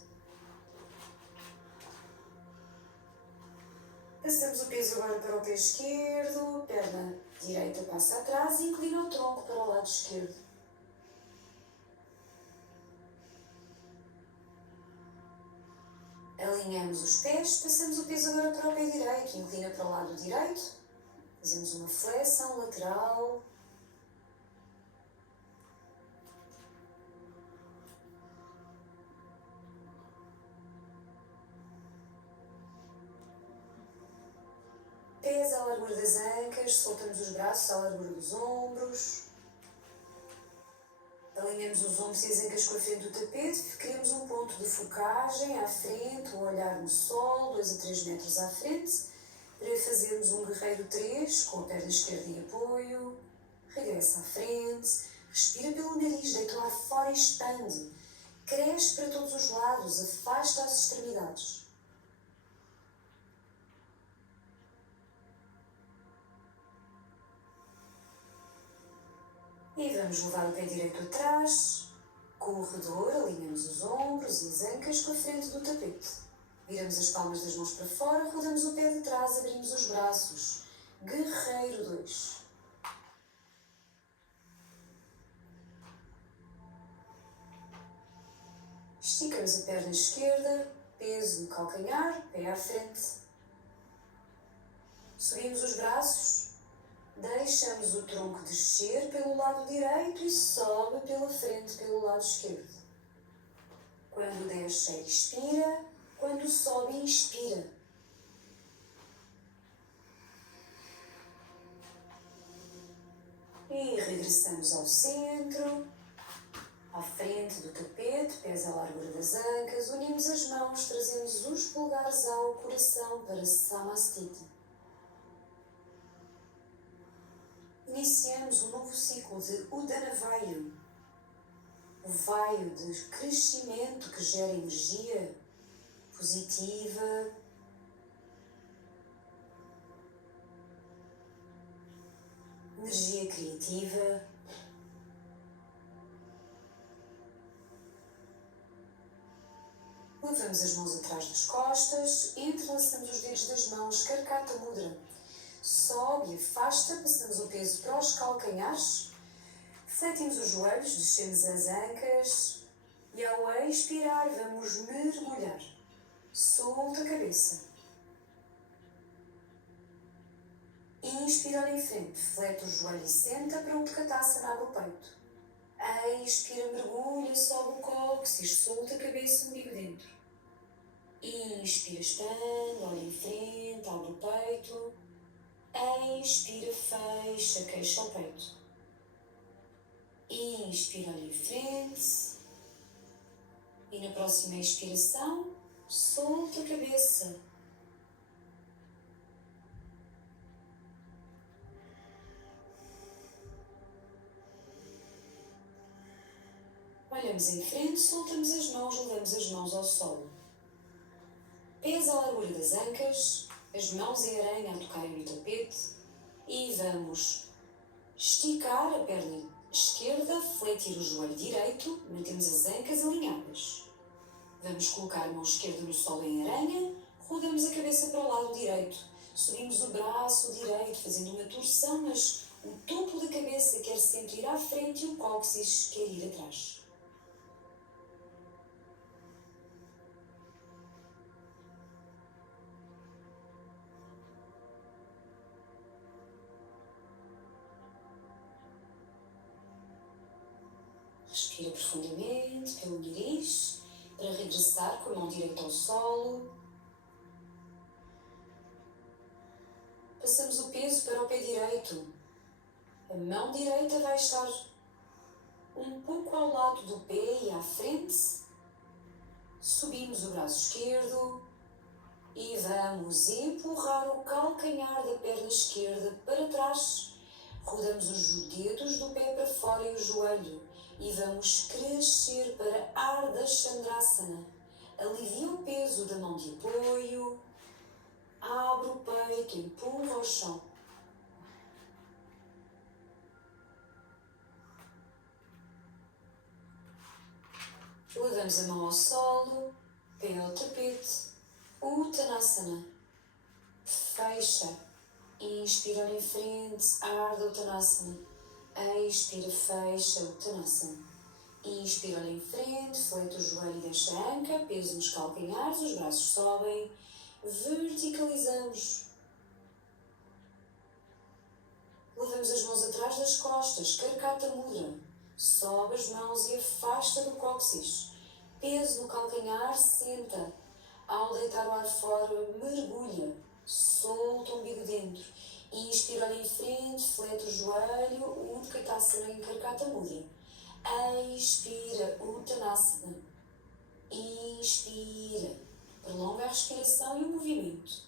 Passamos o peso agora para o pé esquerdo, perna direita passa atrás e inclina o tronco para o lado esquerdo. Alinhamos os pés, passamos o peso agora para o pé direito, inclina para o lado direito, fazemos uma flexão lateral. Pés à largura das ancas, soltamos os braços à largura dos ombros. Alinhamos os ombros e as ancas com a frente do tapete, criamos um ponto de focagem à frente, o olhar no sol, 2 a 3 metros à frente, para fazermos um guerreiro 3, com a perna esquerda em apoio. Regressa à frente, respira pelo nariz, deita o ar fora e expande. Cresce para todos os lados, afasta as extremidades. E vamos levar o pé direito atrás, corredor, alinhamos os ombros e as ancas com a frente do tapete. Viramos as palmas das mãos para fora, rodamos o pé de trás, abrimos os braços. Guerreiro 2. Esticamos a perna esquerda, peso no calcanhar, pé à frente. Subimos os braços. Deixamos o tronco descer pelo lado direito e sobe pela frente pelo lado esquerdo. Quando desce, expira. Quando sobe, inspira. E regressamos ao centro, à frente do tapete, pés à largura das ancas. Unimos as mãos, trazemos os polegares ao coração para Samastiti. Iniciamos um novo ciclo de Udana Vayu, o vaio de crescimento que gera energia positiva, energia criativa. Levamos as mãos atrás das costas, entrelaçamos os dedos das mãos, Karkata Mudra. Sobe e afasta, passamos o peso para os calcanhares, fletimos os joelhos, descemos as ancas e ao expirar vamos mergulhar. Solta a cabeça. Inspira olha em frente, flete o joelho e senta para Utkatasana, abre o peito. Expira, mergulha, sobe o cóccix, solta a cabeça, umbigo dentro. Inspira, expande, olha em frente, abre o peito. Expira, fecha, queixo ao peito. Inspira, olha em frente. E na próxima expiração, solta a cabeça. Olhamos em frente, soltamos as mãos, levamos as mãos ao solo. Pés à largura das ancas, as mãos em aranha a tocarem no tapete e vamos esticar a perna esquerda, fletir o joelho direito, mantemos as ancas alinhadas. Vamos colocar a mão esquerda no solo em aranha, rodamos a cabeça para o lado direito, subimos o braço direito, fazendo uma torção, mas o topo da cabeça quer sempre ir à frente e o cóccix quer ir atrás. Respira profundamente pelo nariz, para regressar com a mão direita ao solo. Passamos o peso para o pé direito. A mão direita vai estar um pouco ao lado do pé e à frente. Subimos o braço esquerdo e vamos empurrar o calcanhar da perna esquerda para trás. Rodamos os dedos do pé para fora e o joelho. E vamos crescer para Ardha Chandrasana. Alivia o peso da mão de apoio. Abre o peito, empurra ao chão. Levamos a mão ao solo, pé ao tapete. Uttanasana. Fecha. Inspira em frente. Ardha Uttanasana. Expira, fecha, Uttanasana. Inspira, olha em frente, fleta o joelho e deixa a anca, peso nos calcanhares, os braços sobem, verticalizamos. Levamos as mãos atrás das costas, Karkata Mudra. Sobe as mãos e afasta do cóccix. Peso no calcanhar, senta. Ao deitar o ar fora, mergulha. Solta o umbigo dentro. Inspira, olha em frente, fleta o joelho, Utkatasana em Karkata Mudra. Expira, Uttanasana. Inspira. Prolonga a respiração e o movimento.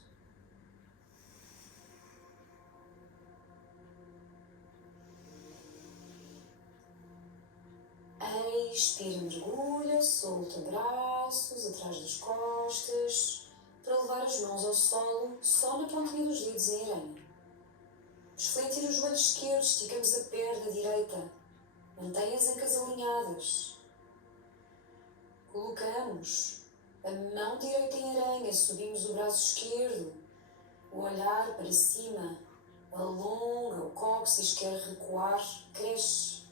Expira, mergulha, solta braços atrás das costas, para levar as mãos ao solo, só na pontinha dos dedos em aranha. Fletir o joelho esquerdo, esticamos a perna direita, mantém as ancas alinhadas. Colocamos a mão direita em aranha, subimos o braço esquerdo, o olhar para cima, alonga o cóccix, quer recuar, cresce.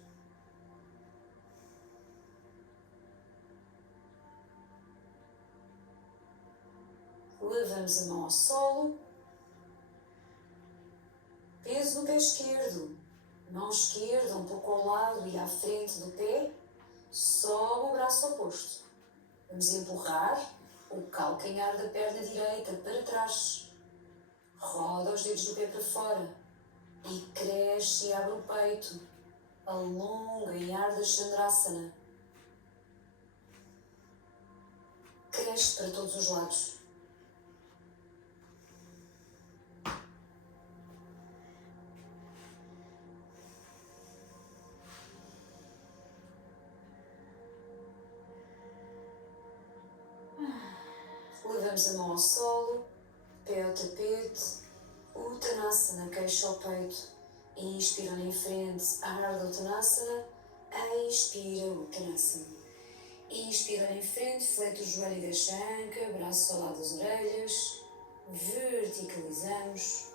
Levamos a mão ao solo, peso no pé esquerdo, mão esquerda um pouco ao lado e à frente do pé, sobe o braço oposto. Vamos empurrar o calcanhar da perna direita para trás, roda os dedos do pé para fora e cresce e abre o peito, alonga em Ardha Chandrasana. Cresce para todos os lados. Levamos a mão ao solo, pé ao tapete, Uttanasana, queixo ao peito. Inspira em frente, Ardha Uttanasana. Expira, Uttanasana. Inspira em frente, fleta o joelho e deixa a anca, braços ao lado das orelhas. Verticalizamos.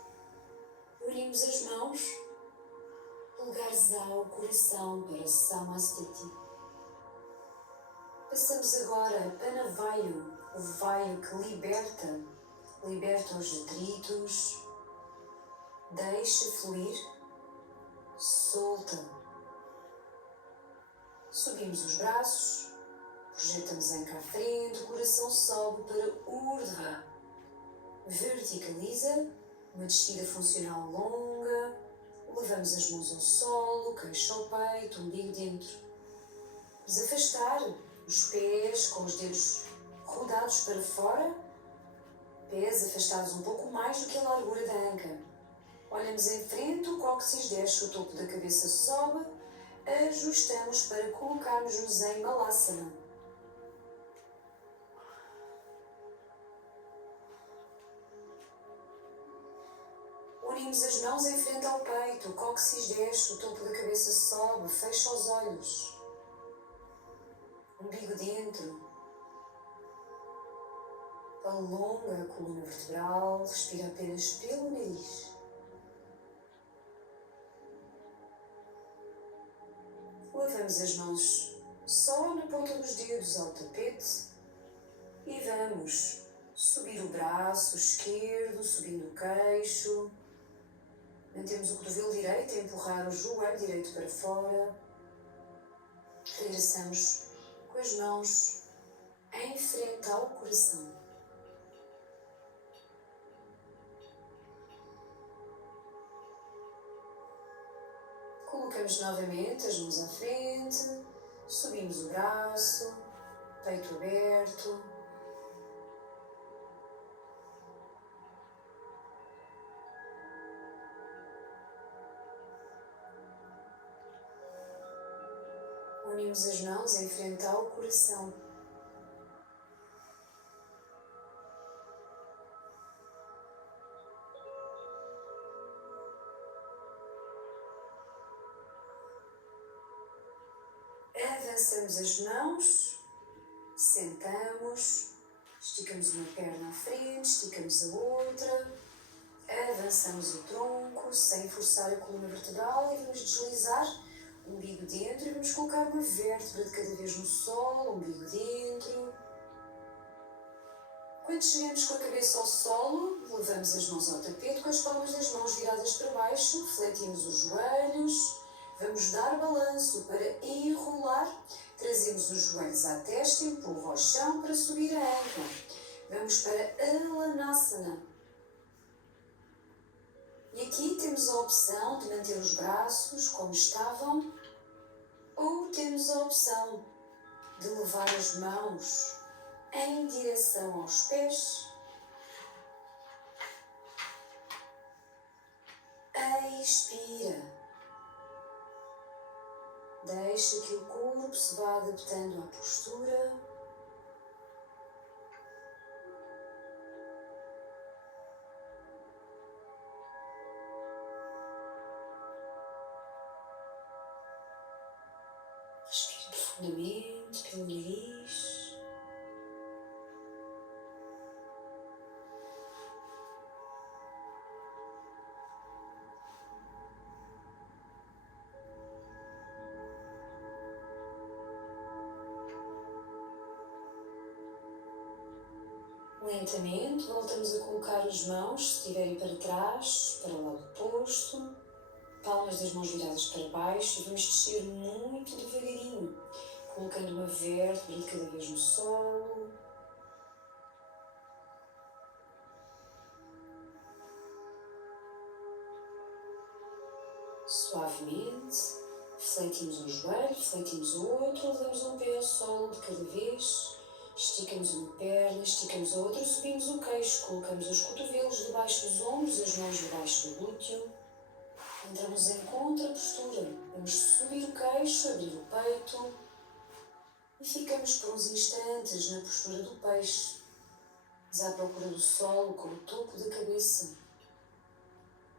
Unimos as mãos, polegares ao coração para Samastiti. Passamos agora a Panavayu, o vaio que liberta os detritos, deixa fluir, solta. Subimos os braços, projetamos a anca à frente, o coração sobe para Urdhva. Verticaliza, Uma descida funcional longa. Levamos as mãos ao solo, queixo ao peito, umbigo dentro. Vamos afastar os pés com os dedos rodados para fora. Pés afastados um pouco mais do que a largura da anca. Olhamos em frente, o cóccix desce, o topo da cabeça sobe. Ajustamos para colocarmos-nos em Balasana. Unimos as mãos em frente ao peito, o cóccix desce, o topo da cabeça sobe, fecha os olhos. Umbigo dentro. Alonga a coluna vertebral, respira apenas pelo nariz. Levamos as mãos só na ponta dos dedos ao tapete e vamos subir o braço esquerdo, subindo o queixo. Mantemos o cotovelo direito a empurrar o joelho direito para fora. Regressamos com as mãos em frente ao coração. Colocamos novamente as mãos à frente, subimos o braço, peito aberto. Unimos as mãos em frente ao coração. Avançamos as mãos, sentamos, esticamos uma perna à frente, esticamos a outra, avançamos o tronco sem forçar a coluna vertebral e vamos deslizar o umbigo dentro e vamos colocar uma vértebra de cada vez no solo, umbigo dentro. Quando chegamos com a cabeça ao solo, levamos as mãos ao tapete com as palmas das mãos viradas para baixo, refletimos os joelhos. Vamos dar balanço para enrolar, trazemos os joelhos à testa, empurro ao chão para subir a anca. Vamos para Alanasana. E aqui temos a opção de manter os braços como estavam, ou temos a opção de levar as mãos em direção aos pés. Expira. Deixa que o corpo se vá adaptando à postura. Respira profundamente pelo nariz. Lentamente voltamos a colocar as mãos, se estiverem para trás, para o lado oposto, palmas das mãos viradas para baixo e vamos descer muito devagarinho, colocando uma vértebra de cada vez no solo. Suavemente, refletimos um joelho, refletimos o outro, levamos um pé ao solo de cada vez. Esticamos uma perna, esticamos a outra, subimos o queixo, colocamos os cotovelos debaixo dos ombros, as mãos debaixo do glúteo. Entramos em contrapostura. Vamos subir o queixo, abrir o peito e ficamos por uns instantes na postura do peixe, mas à procura do solo com o topo da cabeça.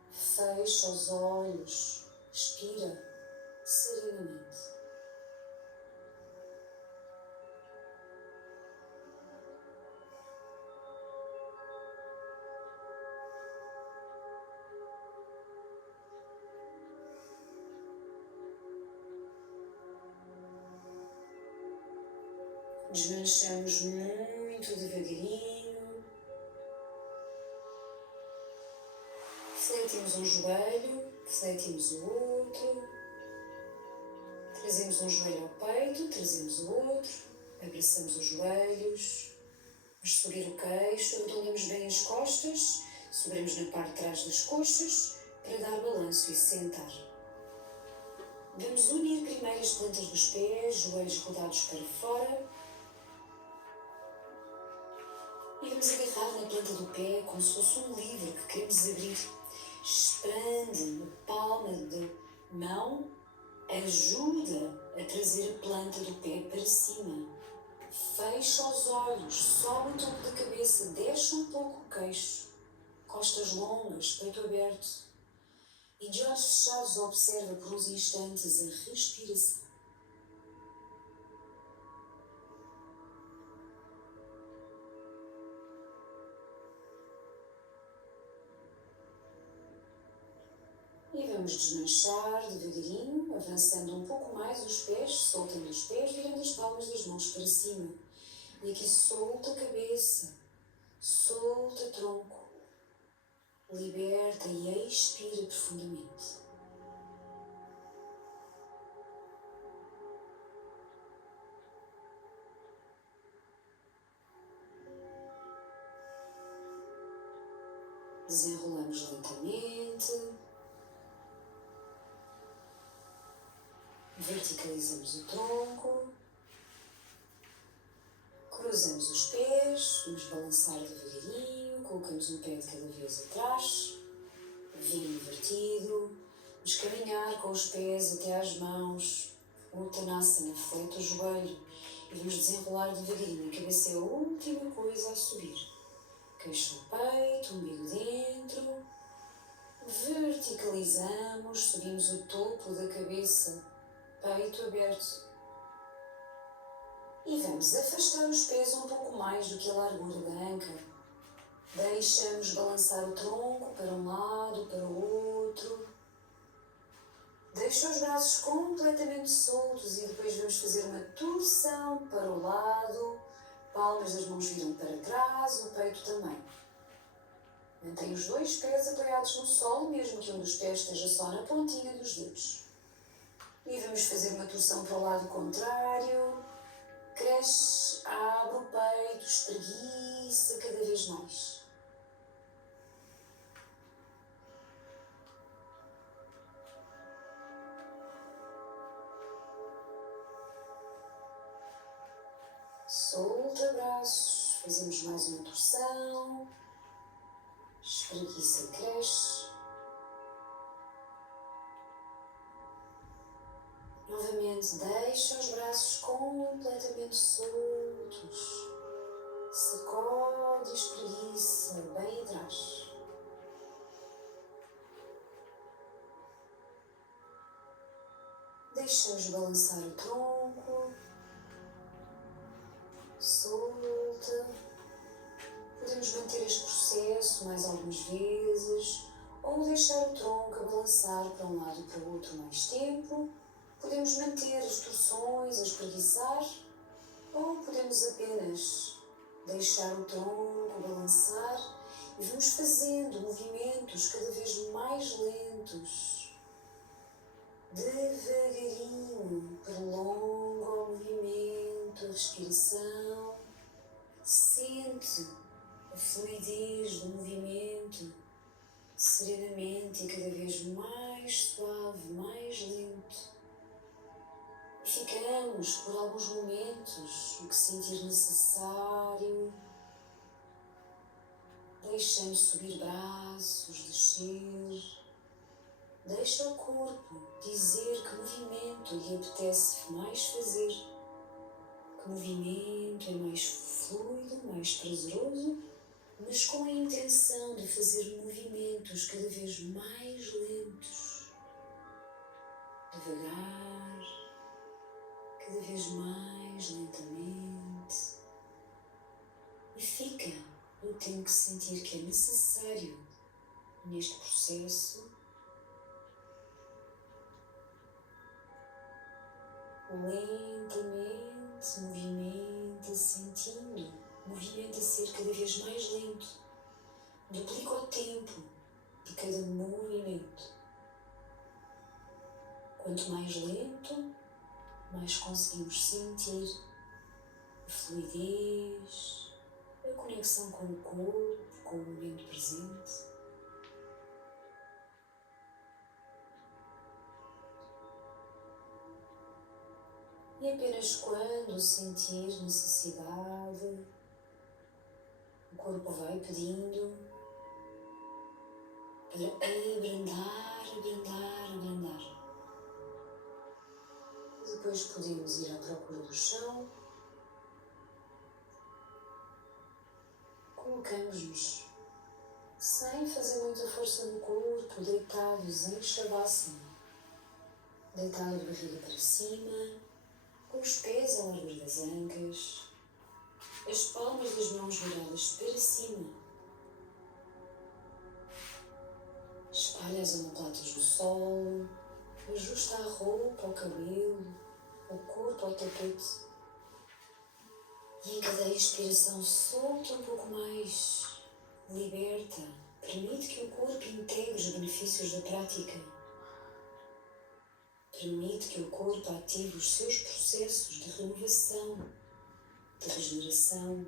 Fecha os olhos, respira serenamente. Desmanchamos muito devagarinho. Refletimos um joelho, refletimos o outro. Trazemos um joelho ao peito, trazemos o outro. Abraçamos os joelhos. Vamos subir o queixo, arredondamos bem as costas. Subiremos na parte de trás das coxas para dar balanço e sentar. Vamos unir primeiro as plantas dos pés, joelhos rodados para fora. E vamos agarrar na planta do pé como se fosse um livro que queremos abrir. Expande a palma da mão, ajuda a trazer a planta do pé para cima. Fecha os olhos, sobe o topo da cabeça, desce um pouco o queixo. Costas longas, peito aberto. E de olhos fechados observa por uns instantes a respiração. E vamos desmanchar devagarinho, avançando um pouco mais os pés, soltando os pés, virando as palmas das mãos para cima. E aqui solta a cabeça, solta o tronco, liberta e expira profundamente. Desenrolamos lentamente. Verticalizamos o tronco, cruzamos os pés, vamos balançar devagarinho, colocamos um pé de cada vez atrás, vinho invertido, vamos caminhar com os pés até às mãos, Uttanasana, fleta o joelho e vamos desenrolar devagarinho, a cabeça é a última coisa a subir, queixo ao peito, umbigo dentro, verticalizamos, subimos o topo da cabeça, peito aberto. E vamos afastar os pés um pouco mais do que a largura da anca. Deixamos balançar o tronco para um lado, para o outro. Deixa os braços completamente soltos e depois vamos fazer uma torção para o lado. Palmas das mãos viram para trás, o peito também. Mantém os dois pés apoiados no solo, mesmo que um dos pés esteja só na pontinha dos dedos. E vamos fazer uma torção para o lado contrário. Cresce, abre o peito, espreguiça cada vez mais. Solta braços, fazemos mais uma torção. Espreguiça, cresce. Novamente, deixa os braços completamente soltos. Sacode e espreguiça bem atrás. Deixamos balançar o tronco. Solta. Podemos manter este processo mais algumas vezes ou deixar o tronco a balançar para um lado e para o outro mais tempo. Podemos manter as torções a espreguiçar ou podemos apenas deixar o tronco balançar e vamos fazendo movimentos cada vez mais lentos. Devagarinho, prolonga o movimento, a respiração. Sente a fluidez do movimento serenamente e cada vez mais suave, mais lento. Ficamos por alguns momentos o que sentir necessário, deixando subir braços, descer. Deixa o corpo dizer que movimento lhe apetece mais fazer, que movimento é mais fluido, mais prazeroso, mas com a intenção de fazer movimentos cada vez mais lentos, devagar, cada vez mais lentamente, e fica no tempo que sentir que é necessário neste processo. Lentamente, movimenta, sentindo, movimenta ser cada vez mais lento. Duplica o tempo de cada movimento. Quanto mais lento, mais conseguimos sentir a fluidez, a conexão com o corpo, com o momento presente. E apenas quando sentir necessidade, o corpo vai pedindo para abrandar, abrandar, abrandar. Depois podemos ir à procura do chão. Colocamos-nos sem fazer muita força no corpo, deitados em Shavasana. Deitado de barriga para cima, com os pés à largura das ancas, as palmas das mãos viradas para cima. Espalha as omoplatas no solo, ajusta a roupa, o cabelo, o corpo ao tapete. E em cada expiração solta um pouco mais, liberta, permite que o corpo integre os benefícios da prática. Permite que o corpo ative os seus processos de renovação, de regeneração.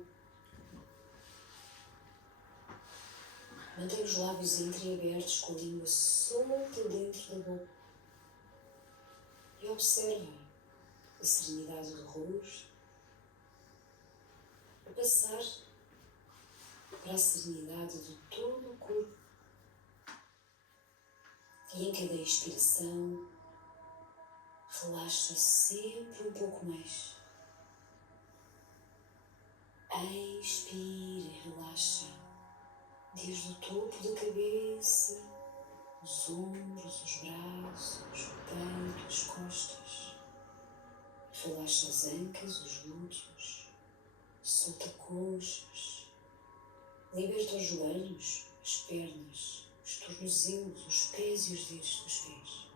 Mantém os lábios entreabertos com a língua solta dentro da boca. E observa a serenidade do rosto, a passar para a serenidade de todo o corpo. E em cada expiração, relaxa sempre um pouco mais. Expira e relaxa, desde o topo da cabeça, os ombros, os braços, o peito, as costas. Relaxa as ancas, os glúteos, solta coxas, liberta os joelhos, as pernas, os tornozelos, os pés e os dedos dos pés.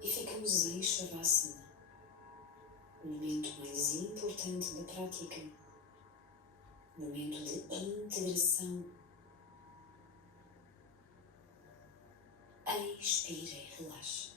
E ficamos em Shavasana, o momento mais importante da prática, o momento de integração. Expira e relaxa.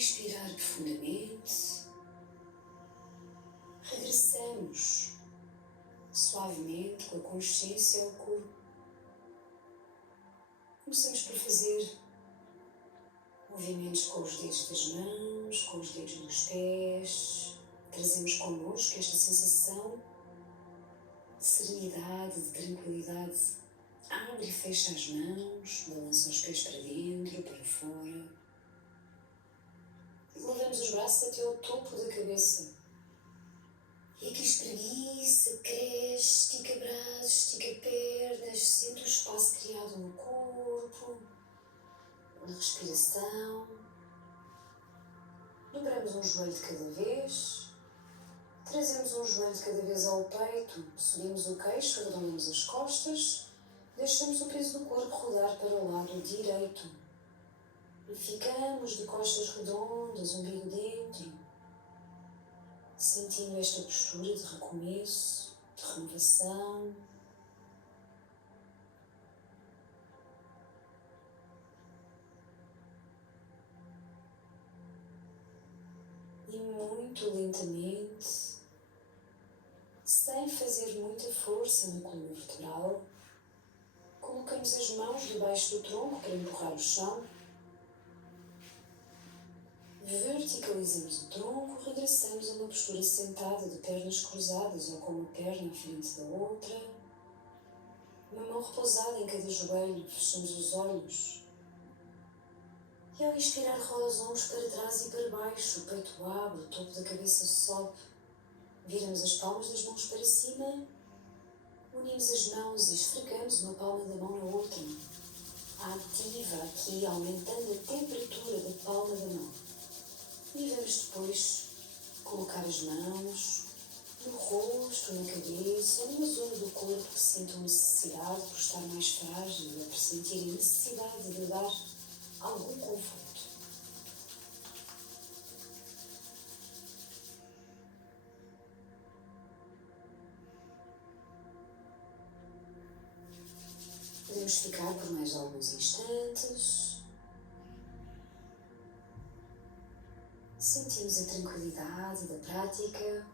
inspirar profundamente, regressamos suavemente com a consciência ao corpo. Começamos por fazer movimentos com os dedos das mãos, com os dedos dos pés. Trazemos connosco esta sensação de serenidade, de tranquilidade. Abre e fecha as mãos, balança os pés para dentro, para fora. Levamos os braços até ao topo da cabeça. E aqui espreguiça, cresce, estica braços, estica pernas, sente o espaço criado no corpo, na respiração. Dobramos um joelho de cada vez, trazemos um joelho de cada vez ao peito, subimos o queixo, arredondamos as costas, deixamos o peso do corpo rodar para o lado direito. E ficamos de costas redondas, umbigo dentro, sentindo esta postura de recomeço, de renovação. E muito lentamente, sem fazer muita força na coluna vertebral, colocamos as mãos debaixo do tronco para empurrar o chão. Verticalizamos o tronco, regressamos a uma postura sentada de pernas cruzadas ou com uma perna à frente da outra. Uma mão repousada em cada joelho, fechamos os olhos. E ao inspirar rola os ombros para trás e para baixo, o peito abre, o topo da cabeça sobe. Viramos as palmas das mãos para cima, unimos as mãos e esfregamos uma palma da mão na outra. Ativa aqui, aumentando a temperatura da palma da mão. E vamos depois colocar as mãos no rosto, na cabeça, ou numa zona do corpo que sintam necessidade por estar mais frágil, ou por sentirem necessidade de dar algum conforto. Podemos ficar por mais alguns instantes. Sentimos a tranquilidade da prática.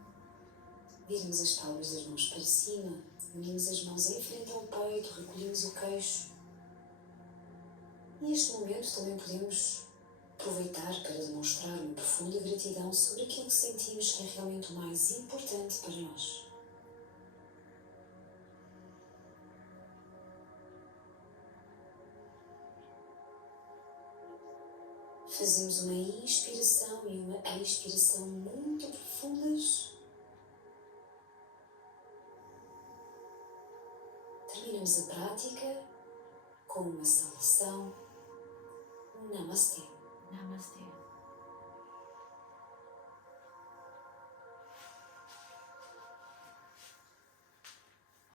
Viramos as palmas das mãos para cima, unimos as mãos em frente ao peito, recolhemos o queixo. E neste momento também podemos aproveitar para demonstrar uma profunda gratidão sobre aquilo que sentimos que é realmente o mais importante para nós. Fazemos uma inspiração e uma expiração muito profundas. Terminamos a prática com uma saudação. Namastê. Namastê.